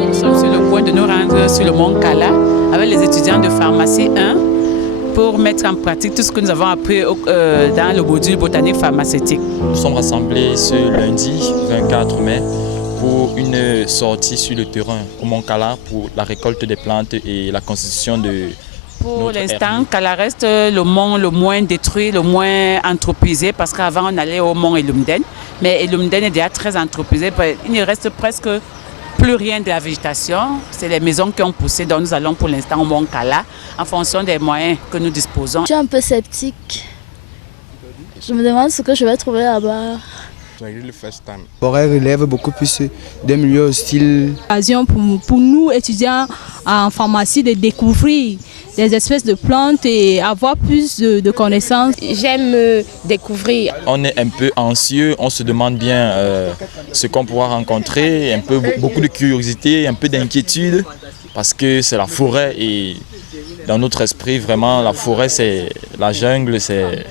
Nous sommes sur le point de nous rendre sur le mont Kala avec les étudiants de pharmacie 1 pour mettre en pratique tout ce que nous avons appris dans le module botanique pharmaceutique. Nous sommes rassemblés ce lundi 24 mai pour une sortie sur le terrain au mont Kala pour la récolte des plantes et la constitution de... Pour l'instant, Kala reste le mont le moins détruit, le moins anthropisé, parce qu'avant on allait au mont Elumden, mais Elumden est déjà très anthropisé. Il ne reste presque plus rien de la végétation. C'est les maisons qui ont poussé, donc nous allons pour l'instant au mont Kala en fonction des moyens que nous disposons. Je suis un peu sceptique. Je me demande ce que je vais trouver là-bas. La forêt relève beaucoup plus des milieux hostiles. Occasion pour nous, étudiants en pharmacie, de découvrir des espèces de plantes et avoir plus de connaissances. J'aime découvrir. On est un peu anxieux, on se demande bien ce qu'on pourra rencontrer, beaucoup de curiosité, un peu d'inquiétude, parce que c'est la forêt et dans notre esprit, vraiment, la forêt, c'est la jungle, c'est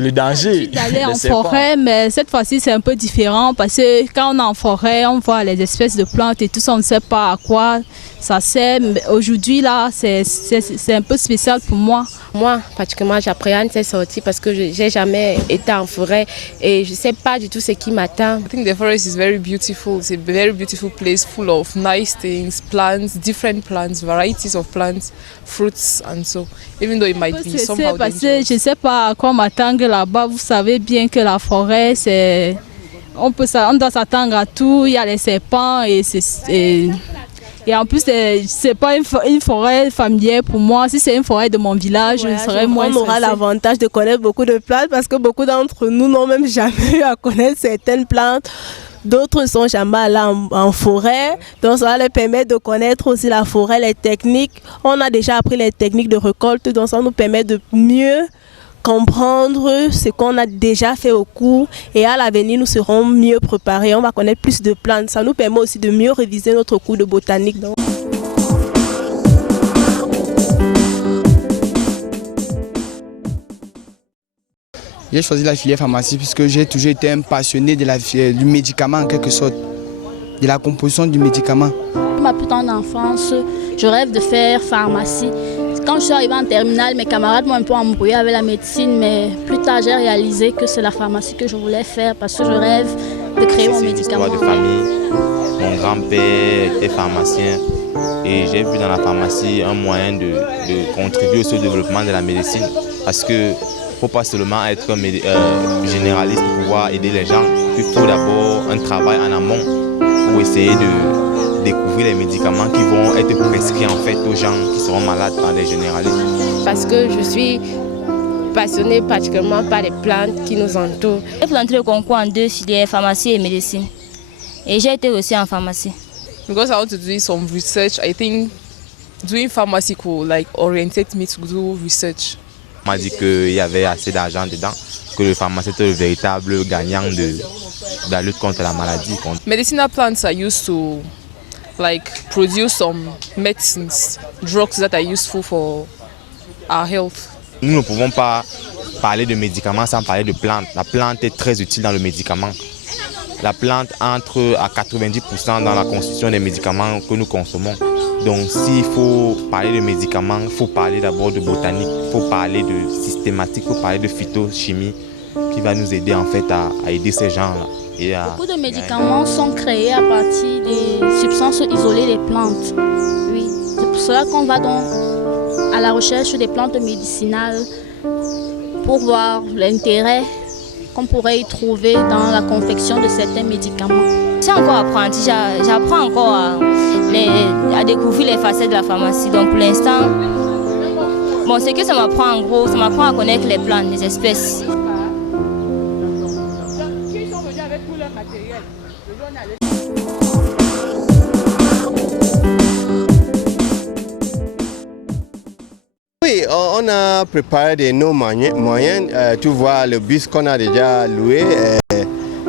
le danger. D'aller en forêt, mais cette fois-ci c'est un peu différent parce que quand on est en forêt, on voit les espèces de plantes et tout ça, on ne sait pas à quoi ça sert. Aujourd'hui là, c'est un peu spécial pour moi. Moi, pratiquement, j'appréhende ces sorties parce que je n'ai jamais été en forêt et je ne sais pas du tout ce qui m'attend. I think the forest is very beautiful. It's a very beautiful place full of nice things, plants, different plants, varieties of plants, fruits and so. Even though it might be somehow dangerous. Je ne sais pas à quoi m'attendre là-bas. Vous savez bien que la forêt, on doit s'attendre à tout. Il y a les serpents et en plus, ce n'est pas une forêt familière pour moi. Si c'est une forêt de mon village, je serais moins stressée. On aura l'avantage de connaître beaucoup de plantes parce que beaucoup d'entre nous n'ont même jamais eu à connaître certaines plantes. D'autres ne sont jamais allés en forêt. Donc ça va leur permettre de connaître aussi la forêt, les techniques. On a déjà appris les techniques de récolte, donc ça nous permet de mieux comprendre ce qu'on a déjà fait au cours et à l'avenir nous serons mieux préparés, on va connaître plus de plantes. Ça nous permet aussi de mieux réviser notre cours de botanique. J'ai choisi la filière pharmacie puisque j'ai toujours été un passionné du médicament en quelque sorte, de la composition du médicament. Ma plus tendre enfance, je rêve de faire pharmacie. Quand je suis arrivée en terminale, mes camarades m'ont un peu embrouillé avec la médecine, mais plus tard j'ai réalisé que c'est la pharmacie que je voulais faire parce que je rêve de créer mon médicament. C'est une histoire de famille. Mon grand-père était pharmacien et j'ai vu dans la pharmacie un moyen de contribuer au développement de la médecine parce que faut pas seulement être généraliste pour pouvoir aider les gens. Il faut d'abord un travail en amont pour essayer de découvrir les médicaments qui vont être prescrits en fait aux gens qui seront malades par les généralistes. Parce que je suis passionnée particulièrement par les plantes qui nous entourent. J'ai présenté le concours en 2 filières, pharmacie et médecine. Et j'ai été aussi en pharmacie. Because I want to do some research, I think doing pharmacy could orientate me to do research. On m'a dit qu'il y avait assez d'argent dedans, que le pharmacien était le véritable gagnant de la lutte contre la maladie. Medicinal plants are used to produce some medicines, drugs that are useful for our health. Nous ne pouvons pas parler de médicaments sans parler de plantes. La plante est très utile dans le médicament. La plante entre à 90% dans la constitution des médicaments que nous consommons. Donc s'il faut parler de médicaments, il faut parler d'abord de botanique, il faut parler de systématique, il faut parler de phytochimie. qui va nous aider en fait à aider ces gens-là. Beaucoup de médicaments sont créés à partir des substances isolées des plantes. Oui, c'est pour cela qu'on va donc à la recherche des plantes médicinales pour voir l'intérêt qu'on pourrait y trouver dans la confection de certains médicaments. Je suis encore apprentie, j'apprends encore à découvrir les facettes de la pharmacie. Donc pour l'instant, bon, ce que ça m'apprend en gros, ça m'apprend à connaître les plantes, les espèces. Oui, on a préparé de nos moyens. Tu vois le bus qu'on a déjà loué.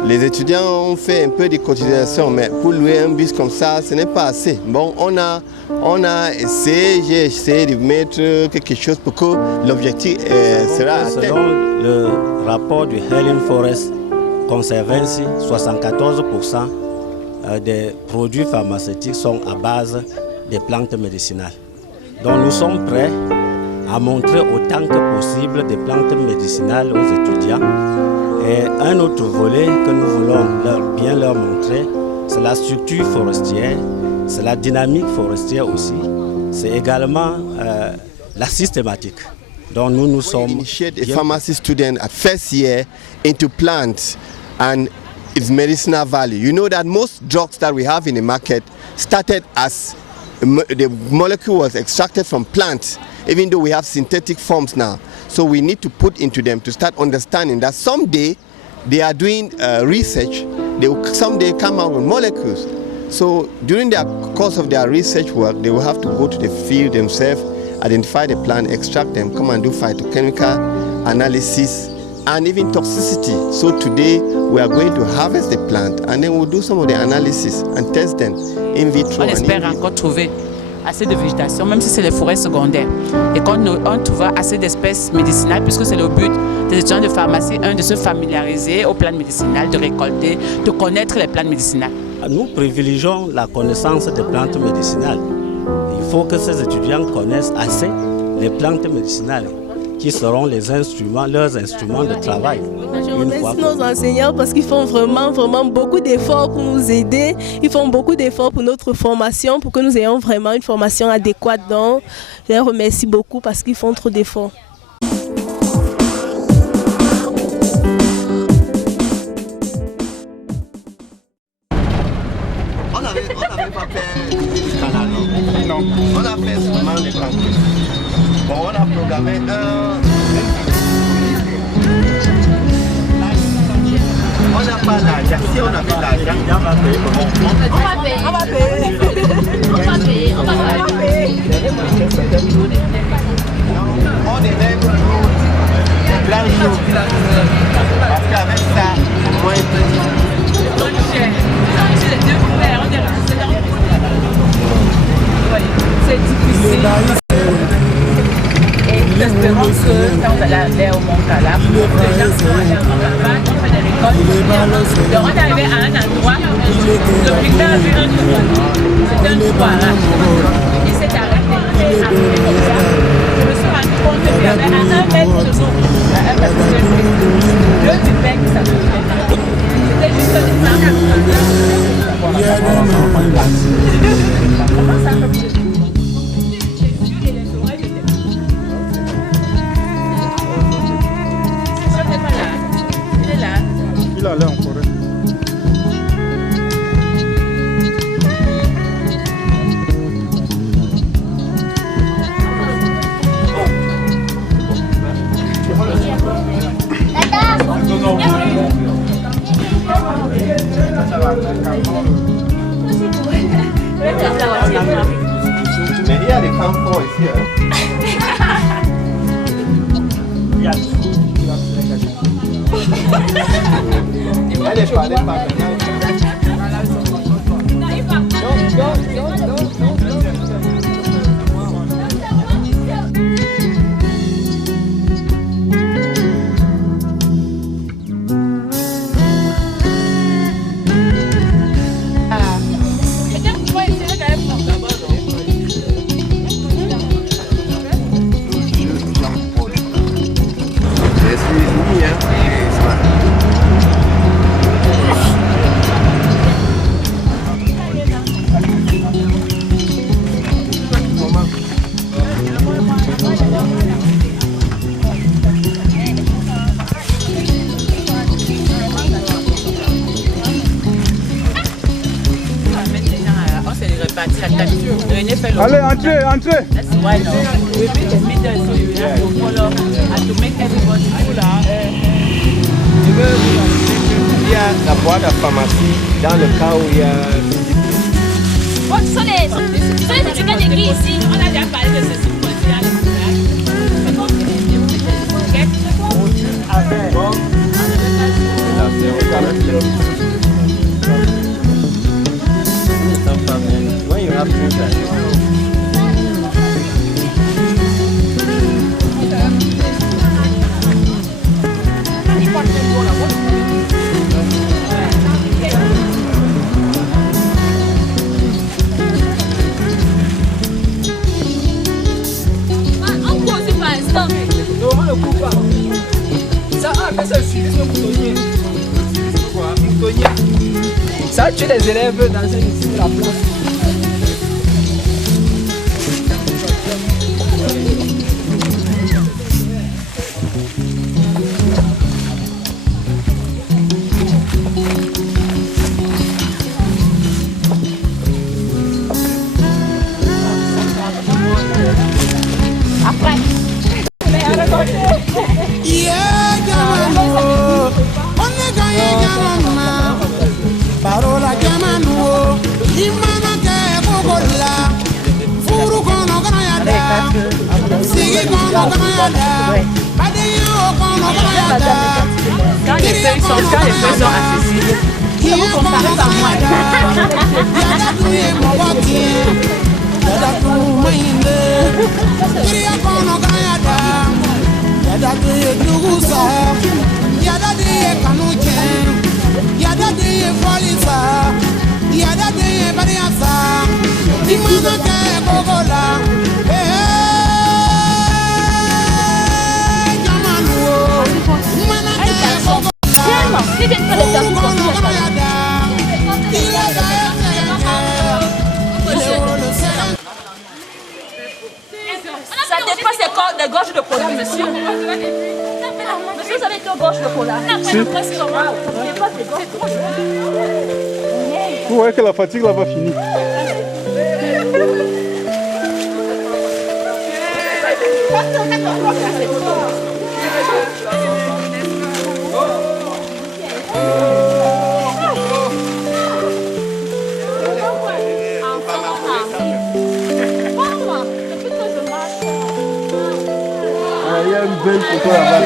Les étudiants ont fait un peu de cotisation, mais pour louer un bus comme ça, ce n'est pas assez. Bon, on a essayé, j'ai essayé de mettre quelque chose pour que l'objectif sera atteint. Selon le rapport du Helen Forest Conservancy, 74% des produits pharmaceutiques sont à base des plantes médicinales. Donc nous sommes prêts à montrer autant que possible des plantes médicinales aux étudiants. Et un autre volet que nous voulons bien leur montrer, c'est la structure forestière, c'est la dynamique forestière aussi, c'est également la systématique. Donc nous sommes... Initiate a pharmacy student at first year into plants and its medicinal value. You know that most drugs that we have in the market started as the molecule was extracted from plants, even though we have synthetic forms now. So we need to put into them to start understanding that someday they are doing research, they will someday come out with molecules. So during the course of their research work, they will have to go to the field themselves, identify the plant, extract them, come and do phytochemical analysis and even toxicity. So today we are going to harvest the plant and then we'll do some of the analysis and test them in vitro. On espère encore trouver assez de végétation, même si c'est les forêts secondaires. Et qu'on trouvera assez d'espèces médicinales, puisque c'est le but des étudiants de pharmacie, de se familiariser aux plantes médicinales, de récolter, de connaître les plantes médicinales. Nous privilégions la connaissance des plantes médicinales. Il faut que ces étudiants connaissent assez les plantes médicinales, qui seront leurs instruments de travail. Je remercie nos enseignants parce qu'ils font vraiment beaucoup d'efforts pour nous aider. Ils font beaucoup d'efforts pour notre formation, pour que nous ayons vraiment une formation adéquate. Donc, je les remercie beaucoup parce qu'ils font trop d'efforts. On n'avait pas fait du canal, non? On a fait seulement les campus. Bon, on a programmé on n'a pas l'argent. Si on avait l'argent, on va payer comment? On va payer. On élève plein de choses. Parce qu'avec ça, c'est moins petit. C'est difficile. Et nous espérons que quand on va aller au Mont-Calab, les gens sont allés en campagne, on fait des récoltes. Donc on est arrivé à un endroit, le bricoleur a vu un trou. C'était un trou à rage. Il s'est arrêté et a fait comme ça. Je me suis rendu compte qu'il y avait à 1 mètre de nous, à 1 mètre de nous, le du pain qui s'appelait. C'était juste des plantes. Comment ça comme je dis? Il allait en forêt. Mais il y a des camps ici. Elle est parlée par René fait le... Allez, entrez, entrez. That's why now. We build the middle so you have to follow and to make everybody full. Il y a la boîte à pharmacie dans le cas où il y a... Bon, ce sont les étudiants d'église ici. On a déjà parlé de ce symposium. When you have children. Ça tue les élèves dans la place. Quand les feuilles sont accessibles, vous comparez par moi. Ça dépasse les gorges de cola, monsieur. Monsieur, vous avez deux gorges de cola. Vous voyez que la fatigue là va finir. Il y a une belle photo là-bas.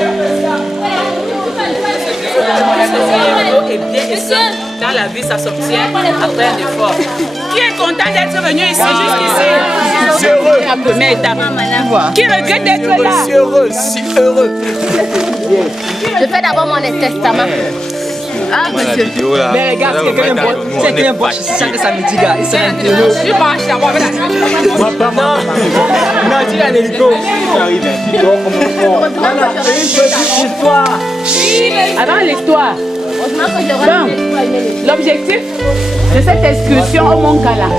Et bien, et ça, dans la vie, ça s'obtient après un effort. Qui est content d'être venu ici, jusqu'ici? Je suis heureux. La première étape. Qui regrette d'être là? Je suis heureux, si heureux. Je fais d'abord mon testament. Ah, monsieur. Mais regarde, si quelqu'un est bon, c'est ça que ça me dit, gars. Il serait heureux. Je suis pas acheté à moi. Non, tu es un hélico. Voilà, une petite histoire. Avant l'histoire. Bon, l'objectif de cette excursion au Mont Kala,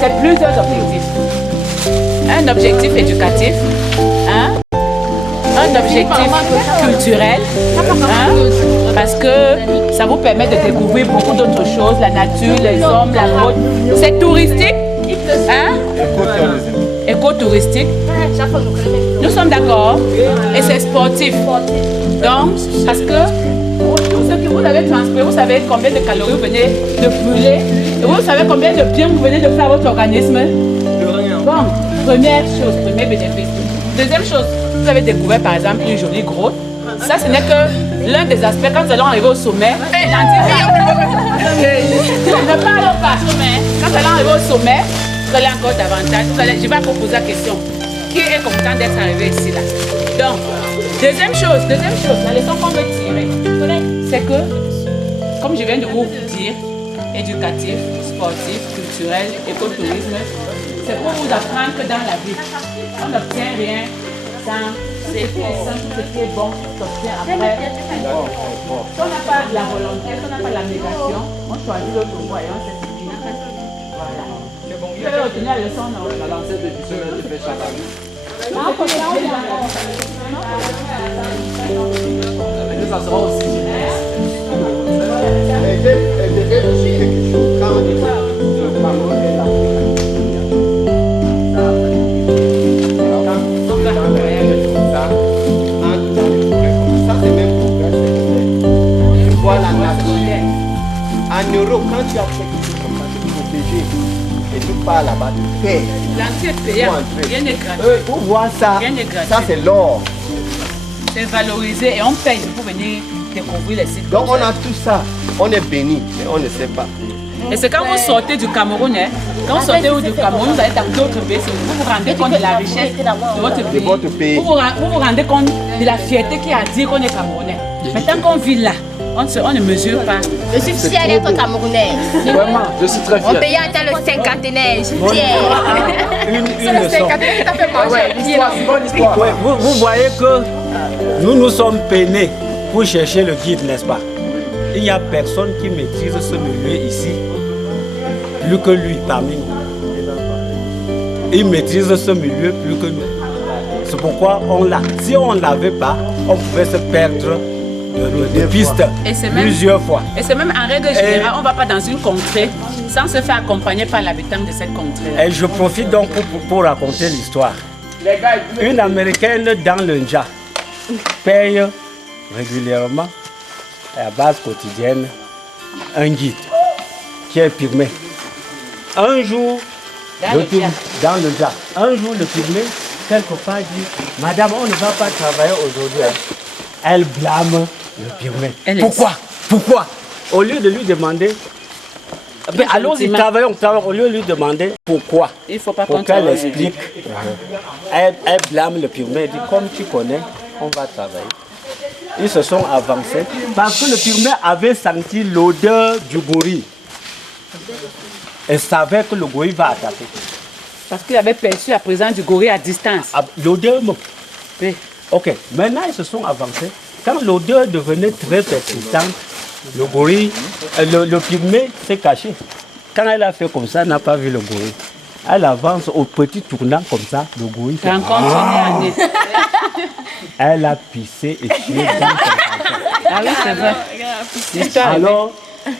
c'est plusieurs objectifs. Un objectif éducatif, un objectif culturel, parce que ça vous permet de découvrir beaucoup d'autres choses, la nature, les hommes, la route. C'est touristique, éco-touristique. Nous sommes d'accord, et c'est sportif. Donc, parce que tout ce que vous avez transpiré, vous savez combien de calories vous venez de brûler, et vous savez combien de bien vous venez de faire à votre organisme. Bon, première chose, premier bénéfice. Deuxième chose, vous avez découvert par exemple une jolie grotte. Ça, ce n'est que l'un des aspects quand nous allons arriver au sommet. Ne parlons pas. Quand nous allons arriver au sommet, vous allez encore davantage. Je vais vous poser la question. Qui est content d'être arrivé ici là? Donc, deuxième chose, la leçon qu'on veut tirer, c'est que, comme je viens de vous dire, éducatif, sportif, culturel, écotourisme, c'est pour vous apprendre que dans la vie, on n'obtient rien sans ce qui est bon, s'obtient après. Si on n'a pas de la volonté, si on n'a pas la négation, on choisit l'autre voie et on s'exprime. Voilà. Vous avez retenu la leçon, non? La lancée de dictionnaire de pêche à la vie. Ça sera aussi. Elle devait aussi quelque chose quand on est là. l'euro, quand tu as fait quelque chose comme ça, tu es protégé. Et tu pars là-bas, tu payes. L'entrée est payante, rien n'est gratuit. Pour voir ça, Rien n'est gratuit. ça c'est l'or. C'est valorisé et on paye pour venir découvrir les sites. Donc on a tout ça, on est béni, mais on ne sait pas. Et c'est quand vous sortez du Cameroun, hein, quand vous sortez du Cameroun, vous allez dans d'autres pays, vous vous rendez compte de la richesse de votre pays. Vous vous rendez compte de la fierté qu'il y a à dire qu'on est Camerounais. Mais tant qu'on vit là, on ne mesure pas. Je suis fière d'être Camerounais. Vraiment, je suis très Mon fier. pays a atteint le cinquantenaire, je suis fière. C'est le cinquantenaire qui t'a fait manger. Ouais, vous voyez que nous sommes peinés pour chercher le guide, n'est-ce pas? Il n'y a personne qui maîtrise ce milieu ici, plus que lui parmi nous. Il maîtrise ce milieu plus que nous. C'est pourquoi on l'a. Si on ne l'avait pas, on pouvait se perdre de pistes plusieurs fois. Et c'est même en règle générale, on ne va pas dans une contrée sans se faire accompagner par l'habitant de cette contrée. Et je profite donc pour raconter l'histoire. Une Américaine dans le Ndja paye régulièrement, à base quotidienne, un guide qui est pygmée. Un jour, dans le Ndja, un jour le pygmée, quelque part, dit « Madame, on ne va pas travailler aujourd'hui. » Elle blâme le pygmée. Pourquoi? Au lieu de lui demander, allons-y, travaillons, au lieu de lui demander pourquoi, il faut pas pour qu'elle explique, elle blâme le pygmée, elle dit comme tu connais, on va travailler. Ils se sont avancés parce que le pygmée avait senti l'odeur du gorille et savait que le gorille va attaquer. Parce qu'il avait perçu la présence du gorille à distance. L'odeur, oui. Ok, maintenant ils se sont avancés. Quand l'odeur devenait très persistante, le gorille, le pygmée s'est caché. Quand elle a fait comme ça, elle n'a pas vu le gorille. Elle avance au petit tournant comme ça, le gorille fait. Elle a pissé et tué dans son canton. Ah oui, c'est vrai. Alors,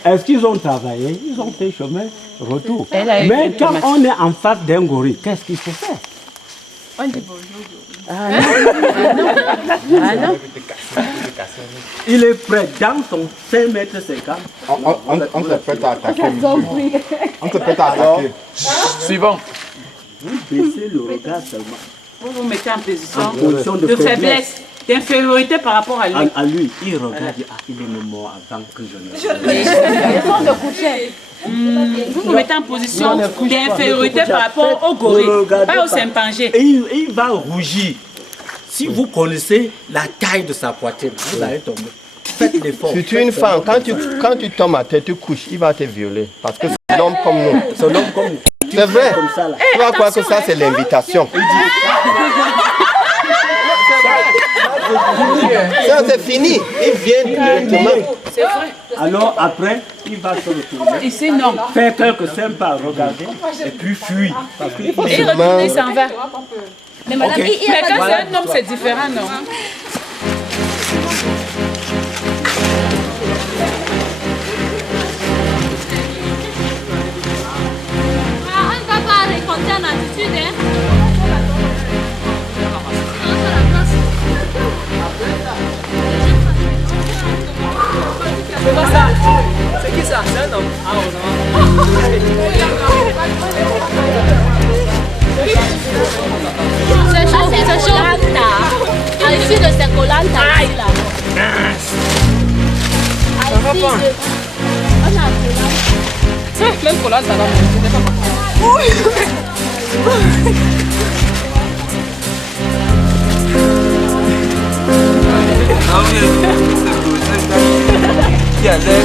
est-ce qu'ils ont travaillé? Ils ont fait chemin, retour. Mais quand on est en face d'un gorille, qu'est-ce qu'il faut faire? On dit bonjour. Ah non. Il est prêt dans son 5 mètres 50. On se prête à attaquer. On se prête à attaquer. Suivant. Vous baissez le regard seulement. Vous vous mettez en position de faiblesse, d'infériorité par rapport à lui. À lui, il regarde, il est mort avant que je ne Vous vous mettez en position d'infériorité par rapport au gorille, pas au chimpanzé. Et il va rougir. Si vous connaissez la taille de sa poitrine, vous allez tomber. Faites l'effort. Si tu es une femme, quand tu tombes à terre, tu couches, il va te violer. Parce que c'est l'homme comme nous. C'est l'homme comme nous. C'est vrai. Tu vas croire que ça, c'est l'invitation. Ça, c'est fini. Il vient directement. C'est vrai. Alors après, il va se retourner. Ici, non. Faire quelques sympas, regarder, et puis fuir. Et retourner, il s'en va. Mais madame, Mais quand c'est un homme, c'est différent, non? On ne va pas raconter en attitude, hein? C'est pas ça. C'est qui ça? C'est un homme. Ah, C'est chaud, c'est chaud. Ici, de ces Colanta, ici, là. même Colanta, ça va Qui a l'air.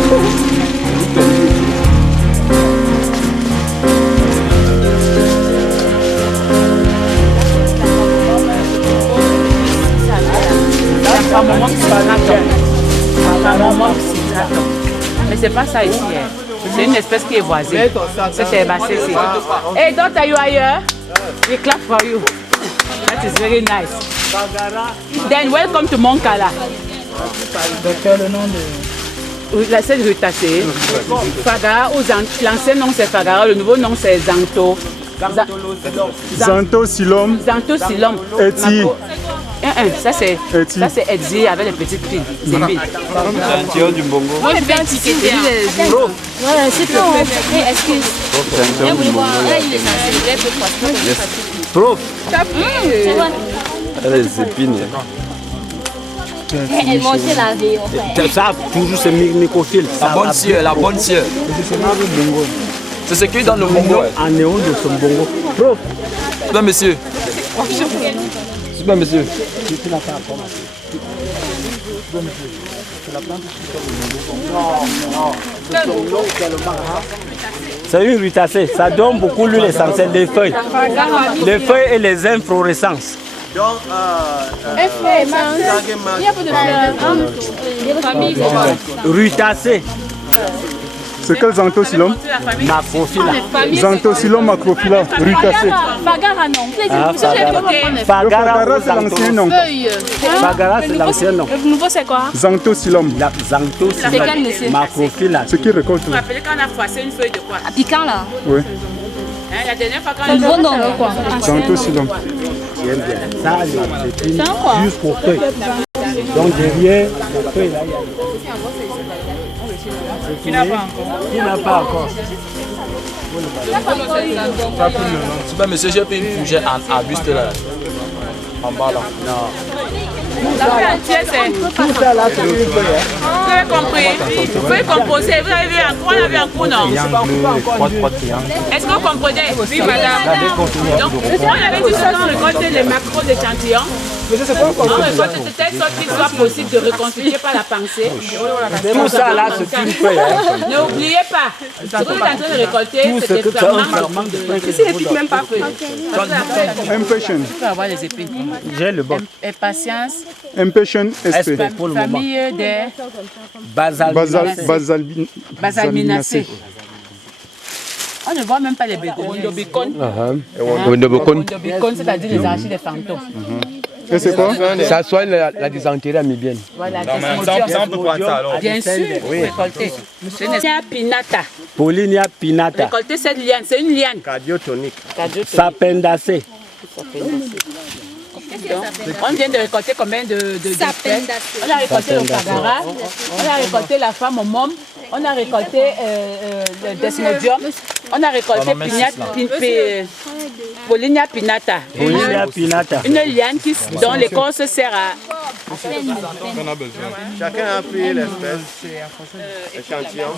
Mais c'est pas ça ici. C'est une espèce qui est voisine. C'est herbacé ici. Hey, don't are you here? We clap for you. That is very nice. Then welcome to Moncala. Docteur, le nom de... La scène retachée. Fagara, l'ancien nom c'est Fagara, le nouveau nom c'est Zanto. Zanto Silom. Zanto Silom. Eti. Ça c'est Edzi avec les petites filles. C'est un tireur du Bongo. Moi je vais étiqueter. Ouais, c'est tout. Excuse. Prof. C'est vrai. Les épines. Elle mangeait la vie. Ça, toujours c'est microphile. La bonne sœur. C'est ce qui est dans le bongo. En néon de son bongo. Prof. Super monsieur. Super monsieur. C'est une rutacée. Ça donne beaucoup l'huile essentielle des feuilles. Les feuilles et les inflorescences. Rutacée. C'est quel xanthocylum? Macrophylla. Xanthocylum macrophylla, rutacée. Fagara non. Fagara, c'est l'ancien nom. Fagara, c'est l'ancien nom. Le nouveau c'est quoi? Xanthocylum. Xanthocylum macrophylla. Ce qui récolte. Vous vous rappelez quand on a froissé une feuille de quoi? Piquant là. Oui. La dernière fois quand on a bon nom. Xanthocylum. Ça, c'est jusqu'au feuille. Donc derrière, la feuille là, il y a. Qui n'a pas encore. Qui n'a pas encore. Super monsieur, j'ai pris une fougère en arbuste là. En bas là. Non. Tout ça là, c'est une feuille. Vous avez compris? Vous pouvez composer. Vous avez vu un cours, on a vu un cours, non? Est-ce que vous comprenez? Oui, madame. Donc, on avait dit ça, on récolte les macros d'échantillons. On récolte de telle sorte qu'il soit possible de reconstituer par la pensée. Tout ça là, c'est une feuille. N'oubliez pas, ce que vous êtes en train de récolter, c'est des fragments de... Ici, les piques même pas feuilles. Impatient. Tu peux avoir les épines. J'ai le bon. Impatience. Impatient SP. Pour le moment. Famille des... Basalminacées. On ne voit même pas les bégonies. Wondobicon, c'est-à-dire les archives des fantômes. Et c'est quoi? Ça soit la dysenterie amibienne. Voilà, ça on peut prendre ça alors. bien sûr, Oui. récolter. Polinia pinata. Polinia pinata. Récolter cette liane, c'est une liane. Cardiotonique. Sapendacée. On vient de récolter combien d'espèces? On a récolté le fagara, on a récolté la femme au môme, on a récolté le desmodium, on a récolté Polinia pinata. Polinia pinata. Une liane dont l'écorce sert à... Chacun a pris l'espèce. Échantillon.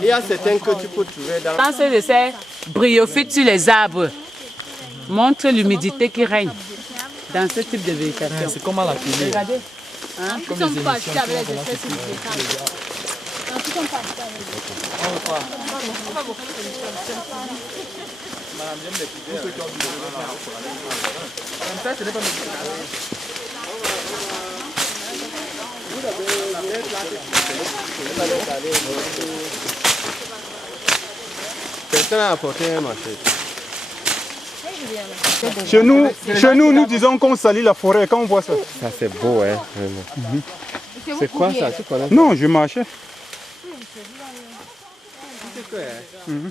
Il y a certains que tu peux trouver dans... Dans ces essais bryophytes sur les arbres, montre l'humidité qui règne dans ce type de végétation. C'est comment la télé. Regardez. Hein? Comme les émissions Quelqu'un a apporté un machette. Chez nous, nous disons qu'on salit la forêt quand on voit ça. Ça c'est beau, hein. C'est quoi ça? Non, je marchais. C'est quoi, hein?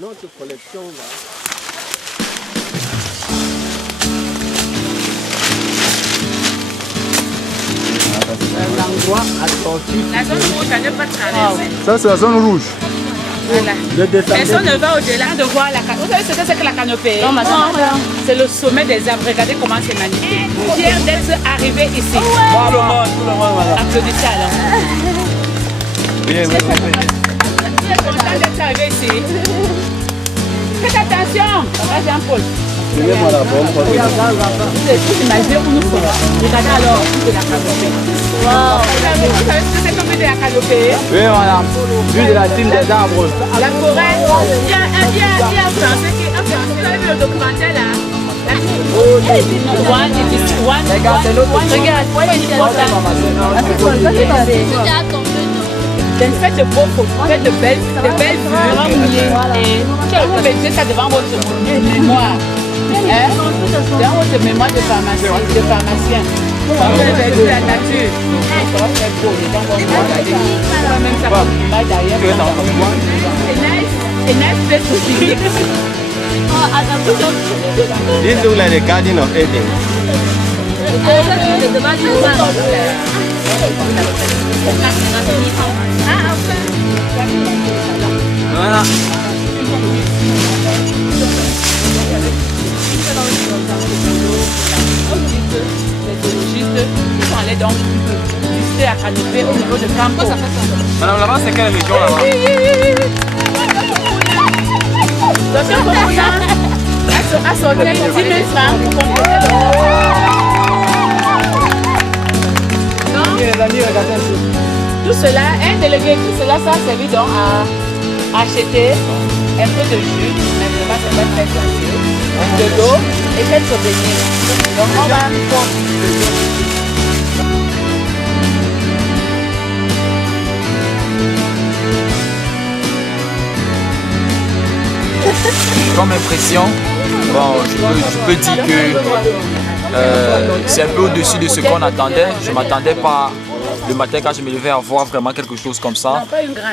Notre collection là. L'endroit attentif. La zone rouge, ça ne peut pas traverser. Ça, c'est la zone rouge. Voilà. Personne ne va au-delà de voir la canopée. Vous savez ce que c'est que la canopée? Non, c'est le sommet des arbres. Regardez comment c'est magnifique. Fier d'être arrivé ici. Tout le monde, voilà. Applaudissez alors. Oui. Je suis content d'être arrivé ici. Faites attention. Papa Jean-Paul. Donnez-moi la bombe. Vous imaginez où nous sommes. Regardez alors de la canopée. Wow. Vous savez ce que c'est comme de la canopée? Oui, madame. Vue de la cime des arbres. La forêt. Il y a un Français qui... Vous avez vu le documentaire là? Faites de beaux photos, faites de belles vues. Et vous mettez ça devant votre mémoire. Devant votre mémoire de pharmacien. Vous avez vu la nature. Ça va faire beau. Les gens vont regarder. Même ça comme image derrière. Et nice fait aussi. This looks like the Garden of Eden. Voilà. Ils sont allés donc visiter à Canopée au niveau de Campo. Madame, là-bas, c'est quelle région là-bas? À sauter 10 000 francs pour compléter tout cela, un délégué, tout cela, ça a servi donc à acheter un peu de jus, mais vraiment c'est pas très facile, de l'eau et quelques beignets. Donc on va prendre de l'eau. Comme impression, bon, je peux dire que c'est un peu au-dessus de ce qu'on attendait. Je ne m'attendais pas le matin quand je me levais à voir vraiment quelque chose comme ça.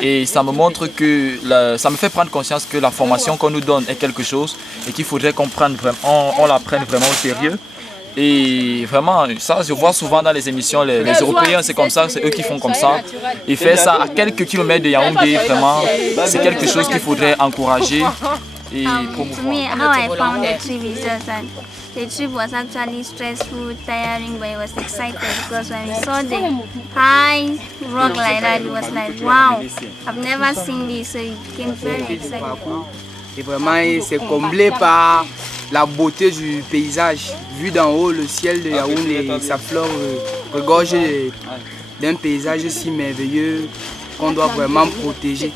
Et ça me montre que, ça me fait prendre conscience que la formation qu'on nous donne est quelque chose et qu'il faudrait qu'on on la prenne vraiment au sérieux. Et vraiment, ça je vois souvent dans les émissions, les Européens c'est comme ça, c'est eux qui font comme ça. Et faire ça à quelques kilomètres de Yaoundé, vraiment, c'est quelque chose qu'il faudrait encourager et promouvoir. To me, how I found the trip is just that the trip was actually stressful, tiring, but I was excited because when we saw the high rock like that, it was like, wow, I've never seen this, so it became very exciting. Et vraiment, c'est comblé par la beauté du paysage. Vu d'en haut, le ciel de Yaoundé, sa fleur regorge d'un paysage si merveilleux qu'on doit vraiment protéger.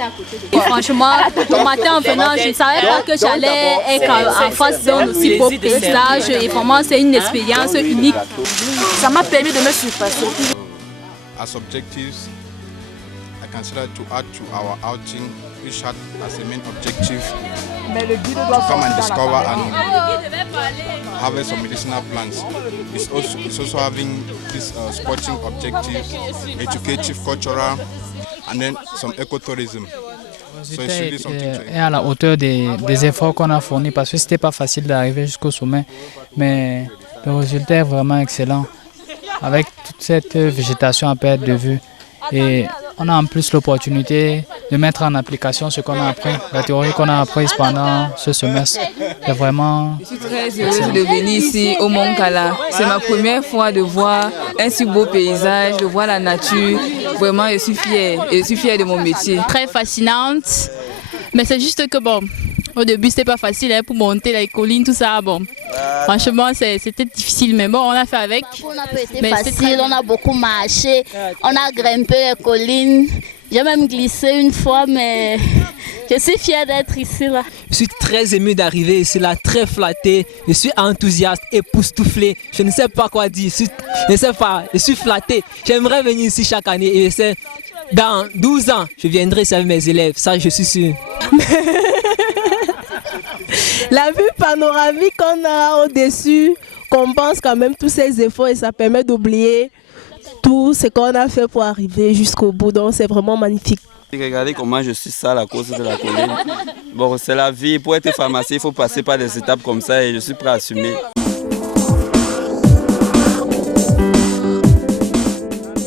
Et franchement, au matin en venant, je ne savais pas que j'allais être en face d'un aussi beau paysage. Et vraiment, c'est une expérience unique. Ça m'a permis de me surpasser. As objectives, I consider to add to our outing, which had as a main objective to come and discover and harvest some medicinal plants. It's also having this sporting objectives, educative, cultural, and then some ecotourism. So it should be something to est à la hauteur des efforts qu'on a fournis parce que c'était pas facile d'arriver jusqu'au sommet, mais le résultat est vraiment excellent avec toute cette végétation à perte de vue. Et on a en plus l'opportunité de mettre en application ce qu'on a appris, la théorie qu'on a apprise pendant ce semestre. C'est vraiment... Je suis très heureuse de venir ici au Mont Kala. C'est ma première fois de voir un si beau paysage, de voir la nature. Vraiment, je suis fière. Et je suis fière de mon métier. Très fascinante, mais c'est juste que bon, au début c'était pas facile pour monter les collines, tout ça. Bon, franchement c'était difficile, mais bon, on a fait avec. On a été facile, on a beaucoup marché, on a grimpé les collines. J'ai même glissé une fois, mais je suis fière d'être ici là. Je suis très ému d'arriver ici là, très flatté. Je suis enthousiaste, époustouflé. Je ne sais pas quoi dire. Je ne sais pas, je suis flatté. J'aimerais venir ici chaque année et je sais, dans 12 ans, je viendrai ici avec mes élèves. Ça, je suis sûr. La vue panoramique qu'on a au-dessus compense quand même tous ces efforts et ça permet d'oublier tout ce qu'on a fait pour arriver jusqu'au bout. Donc c'est vraiment magnifique. Regardez comment je suis sale à cause de la colline. Bon, c'est la vie. Pour être pharmacien, il faut passer par des étapes comme ça et je suis prêt à assumer.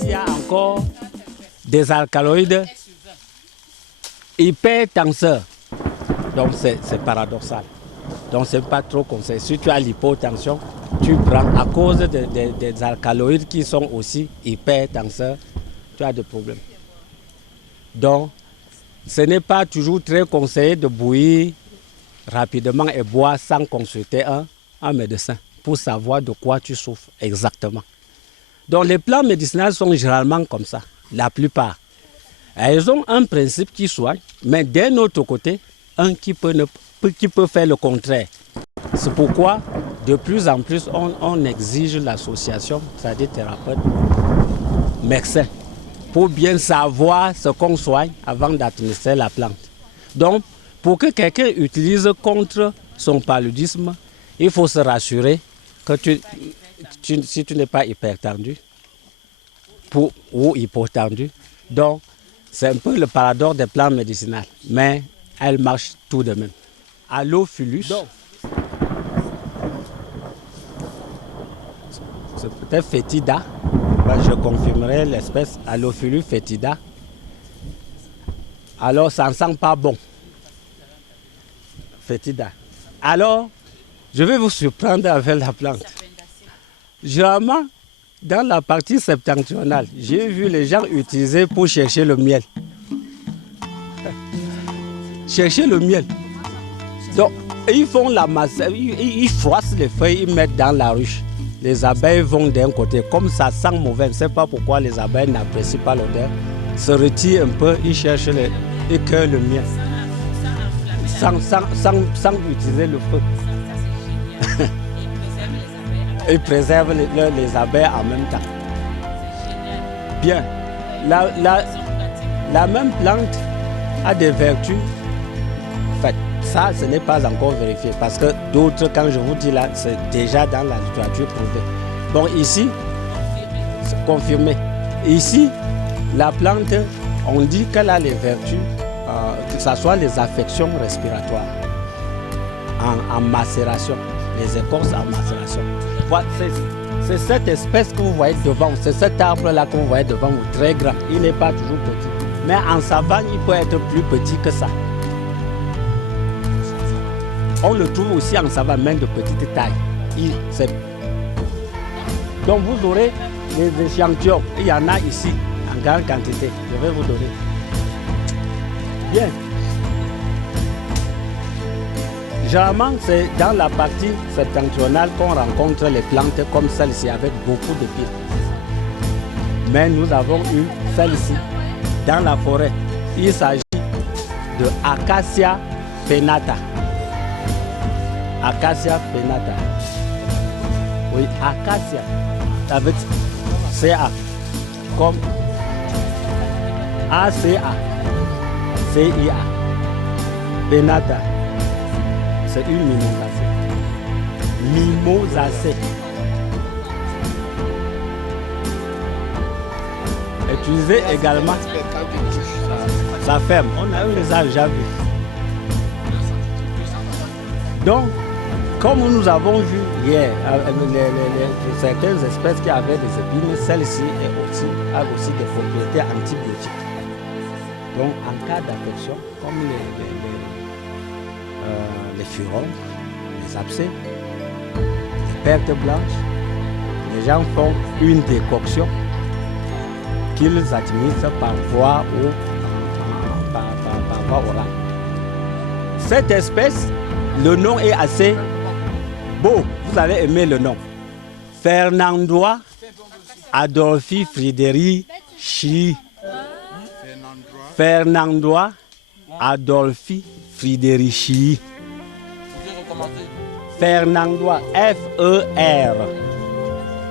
Il y a encore des alcaloïdes hypertenseurs. Donc c'est paradoxal. Donc c'est pas trop conseillé. Si tu as l'hypotension, tu prends à cause des alcaloïdes qui sont aussi hypertenseurs, tu as des problèmes. Donc ce n'est pas toujours très conseillé de bouillir rapidement et boire sans consulter un médecin pour savoir de quoi tu souffres exactement. Donc les plantes médicinales sont généralement comme ça, la plupart. Elles ont un principe qui soigne, mais d'un autre côté, un qui peut faire le contraire. C'est pourquoi, de plus en plus, on exige l'association, c'est-à-dire thérapeute, médecin, pour bien savoir ce qu'on soigne avant d'administrer la plante. Donc, pour que quelqu'un utilise contre son paludisme, il faut se rassurer que si tu n'es pas hypertendu ou hypotendu, donc c'est un peu le paradoxe des plantes médicinales, mais elles marchent tout de même. Allophilus, c'était fétida. Je confirmerai l'espèce Halophilus fétida. Alors ça ne sent pas bon. Fétida. Alors, je vais vous surprendre avec la plante. Généralement, dans la partie septentrionale, j'ai vu les gens utiliser pour chercher le miel. Chercher le miel. Donc, ils font la masse, ils froissent les feuilles, ils mettent dans la ruche. Les abeilles vont d'un côté. Comme ça sent mauvais, je ne sais pas pourquoi les abeilles n'apprécient pas l'odeur. Se retirent un peu, ils cherchent ils cueillent le miel. Sans utiliser le feu. Ils préservent les abeilles en même temps. Bien. La même plante a des vertus. En fait, ça, ce n'est pas encore vérifié. Parce que d'autres, quand je vous dis là, c'est déjà dans la littérature prouvé. Bon, ici, c'est confirmé. Ici, la plante, on dit qu'elle a les vertus, que ce soit les affections respiratoires, en macération, les écorces en macération. Voilà, c'est cette espèce que vous voyez devant, c'est cet arbre-là que vous voyez devant vous, très grand. Il n'est pas toujours petit. Mais en savane, il peut être plus petit que ça. On le trouve aussi en savane, même de petite taille. Donc vous aurez les échantillons. Il y en a ici, en grande quantité. Je vais vous donner. Bien. Généralement, c'est dans la partie septentrionale qu'on rencontre les plantes comme celle-ci avec beaucoup de pieds. Mais nous avons eu celle-ci dans la forêt. Il s'agit de Acacia pennata. Acacia pennata. Oui, Acacia avec CA comme ACA, CIA, pennata. C'est une mimosacée. Mimosacée. Utilisée également. Ça ferme. On a eu les a déjà vus. Donc, comme nous avons vu hier, certaines espèces qui avaient des épines, celle-ci a aussi des propriétés antibiotiques. Donc, en cas d'affection, comme les furons, les abcès, les pertes blanches, les gens font une décoction qu'ils administrent par voie orale. Cette espèce, le nom est assez beau. Vous allez aimer le nom. Fernandois Adolphi Friederichi. Fernandois Adolphi Friederichi. Fernandois, F-E-R.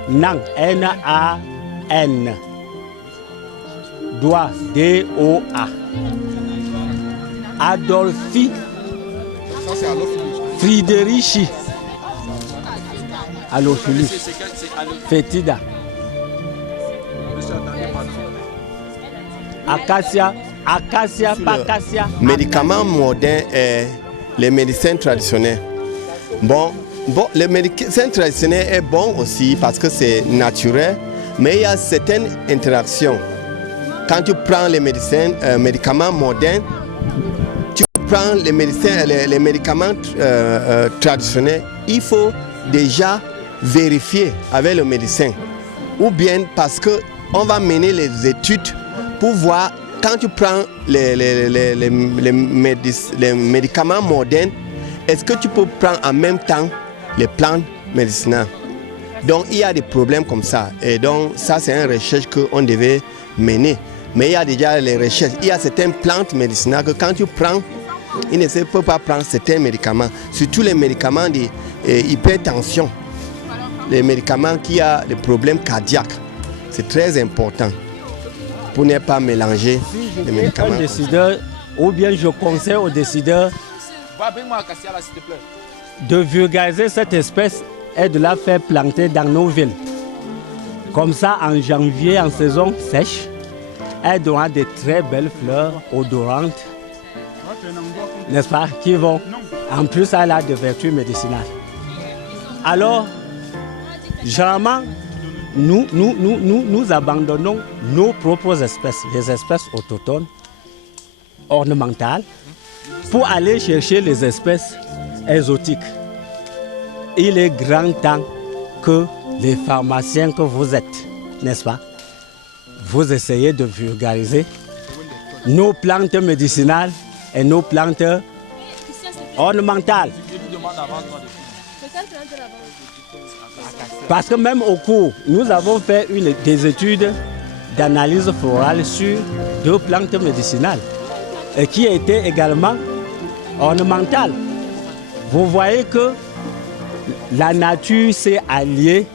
Nan, N-A-N. Doigt, D-O-A. Adolphi Friederichi. Halophilus fétida. Acacia, Pacacia. Médicaments modernes et les médecins traditionnels. Bon, le médecin traditionnel est bon aussi parce que c'est naturel, mais il y a certaines interactions. Quand tu prends les médicaments modernes, tu prends les médicaments traditionnels, il faut déjà vérifier avec le médecin. Ou bien parce qu'on va mener les études pour voir, quand tu prends les médicaments modernes, est-ce que tu peux prendre en même temps les plantes médicinales? Donc il y a des problèmes comme ça. Et donc ça c'est une recherche qu'on devait mener. Mais il y a déjà les recherches. Il y a certaines plantes médicinales que quand tu prends, il ne peut pas prendre certains médicaments. Surtout les médicaments d'hypertension. Les médicaments qui ont des problèmes cardiaques. C'est très important pour ne pas mélanger les médicaments. Un décideur, ou bien je conseille aux décideurs de vulgariser cette espèce et de la faire planter dans nos villes. Comme ça, en janvier, en saison sèche, elle donnera de très belles fleurs odorantes, n'est-ce pas, qui vont, en plus, elle a des vertus médicinales. Alors, généralement, nous abandonnons nos propres espèces, les espèces autochtones, ornementales, pour aller chercher les espèces exotiques. Il est grand temps que les pharmaciens que vous êtes, n'est-ce pas, vous essayez de vulgariser nos plantes médicinales et nos plantes ornementales. Parce que même au cours, nous avons fait des études d'analyse florale sur 2 plantes médicinales et qui étaient également ornementales. Vous voyez que la nature s'est alliée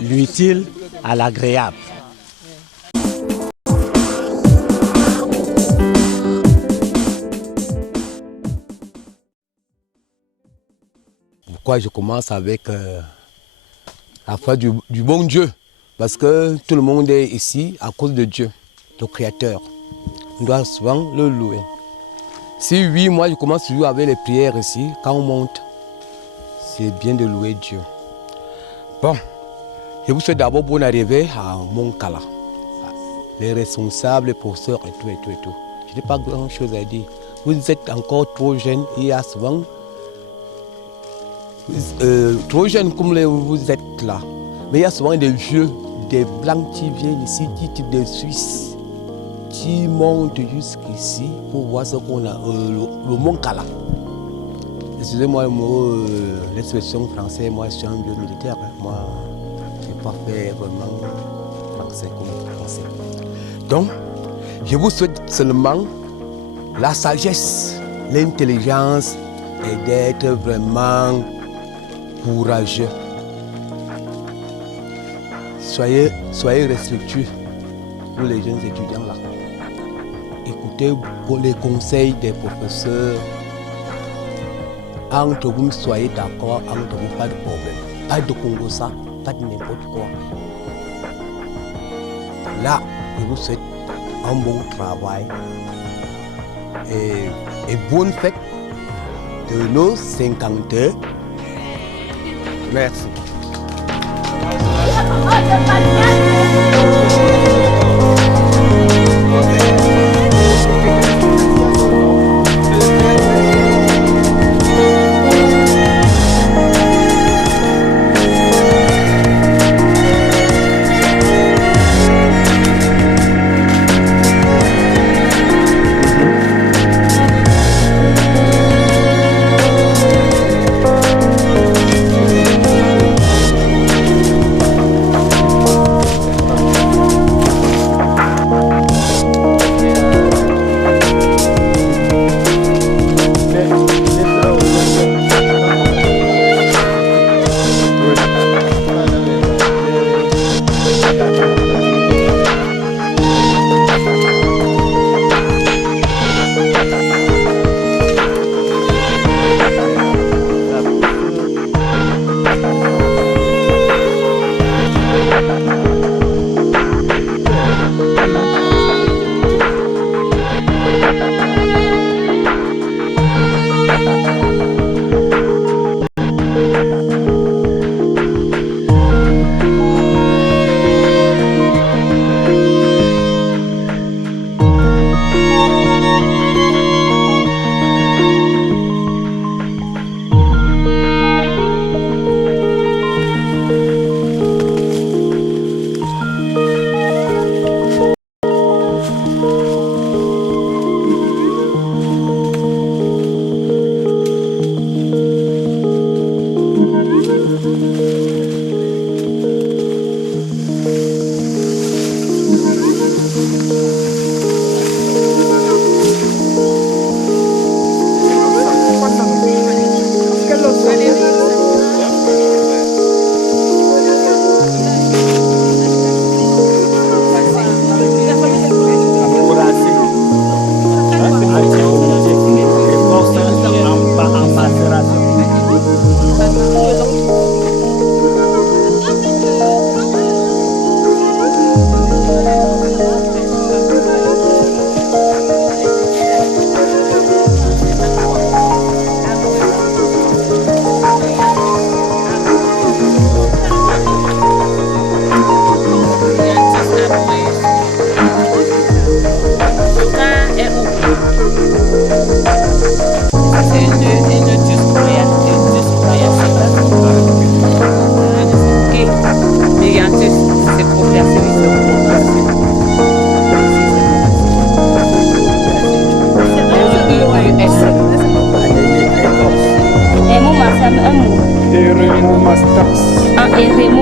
l'utile à l'agréable. Pourquoi je commence avec la foi du bon Dieu? Parce que tout le monde est ici à cause de Dieu, le Créateur. On doit souvent le louer. Si oui, moi je commence toujours avec les prières ici, quand on monte, c'est bien de louer Dieu. Bon, je vous souhaite d'abord bonne arrivée à Moncala. Les responsables, les professeurs et tout. Je n'ai pas grand chose à dire. Vous êtes encore trop jeunes, il y a souvent trop jeunes comme vous êtes là. Mais il y a souvent des vieux, des blancs qui viennent ici, qui des Suisses, qui montent jusqu'ici pour voir ce qu'on a, le Moncala. Excusez-moi l'expression française, moi je suis un vieux militaire. Moi, je n'ai pas fait vraiment français comme français. Donc, je vous souhaite seulement la sagesse, l'intelligence et d'être vraiment courageux. Soyez respectueux pour les jeunes étudiants là. Écoutez les conseils des professeurs. Entre vous, soyez d'accord, entre vous, pas de problème. Pas de Congo-ça, pas de n'importe quoi. Là, je vous souhaite un bon travail et bonne fête de nos 50 ans. Merci.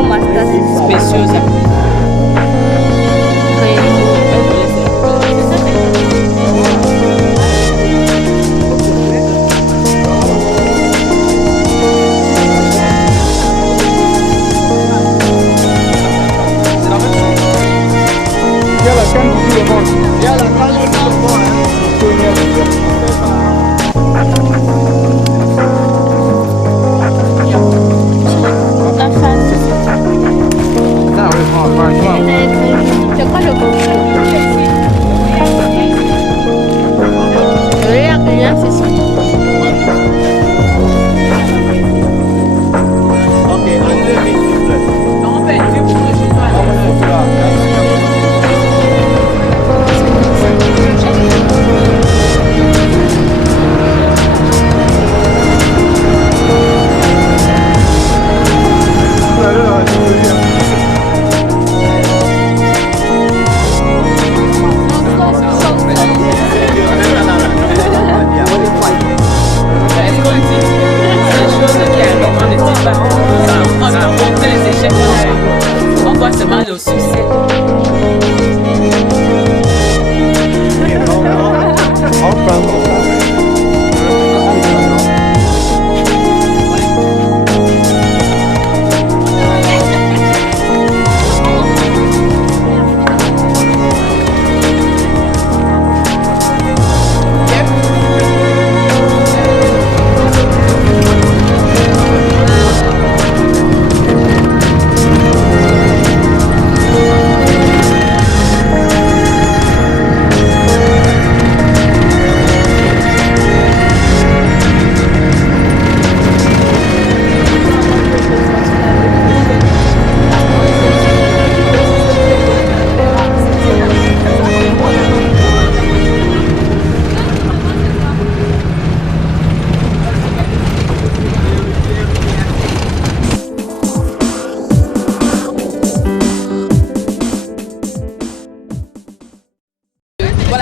master spéciaux.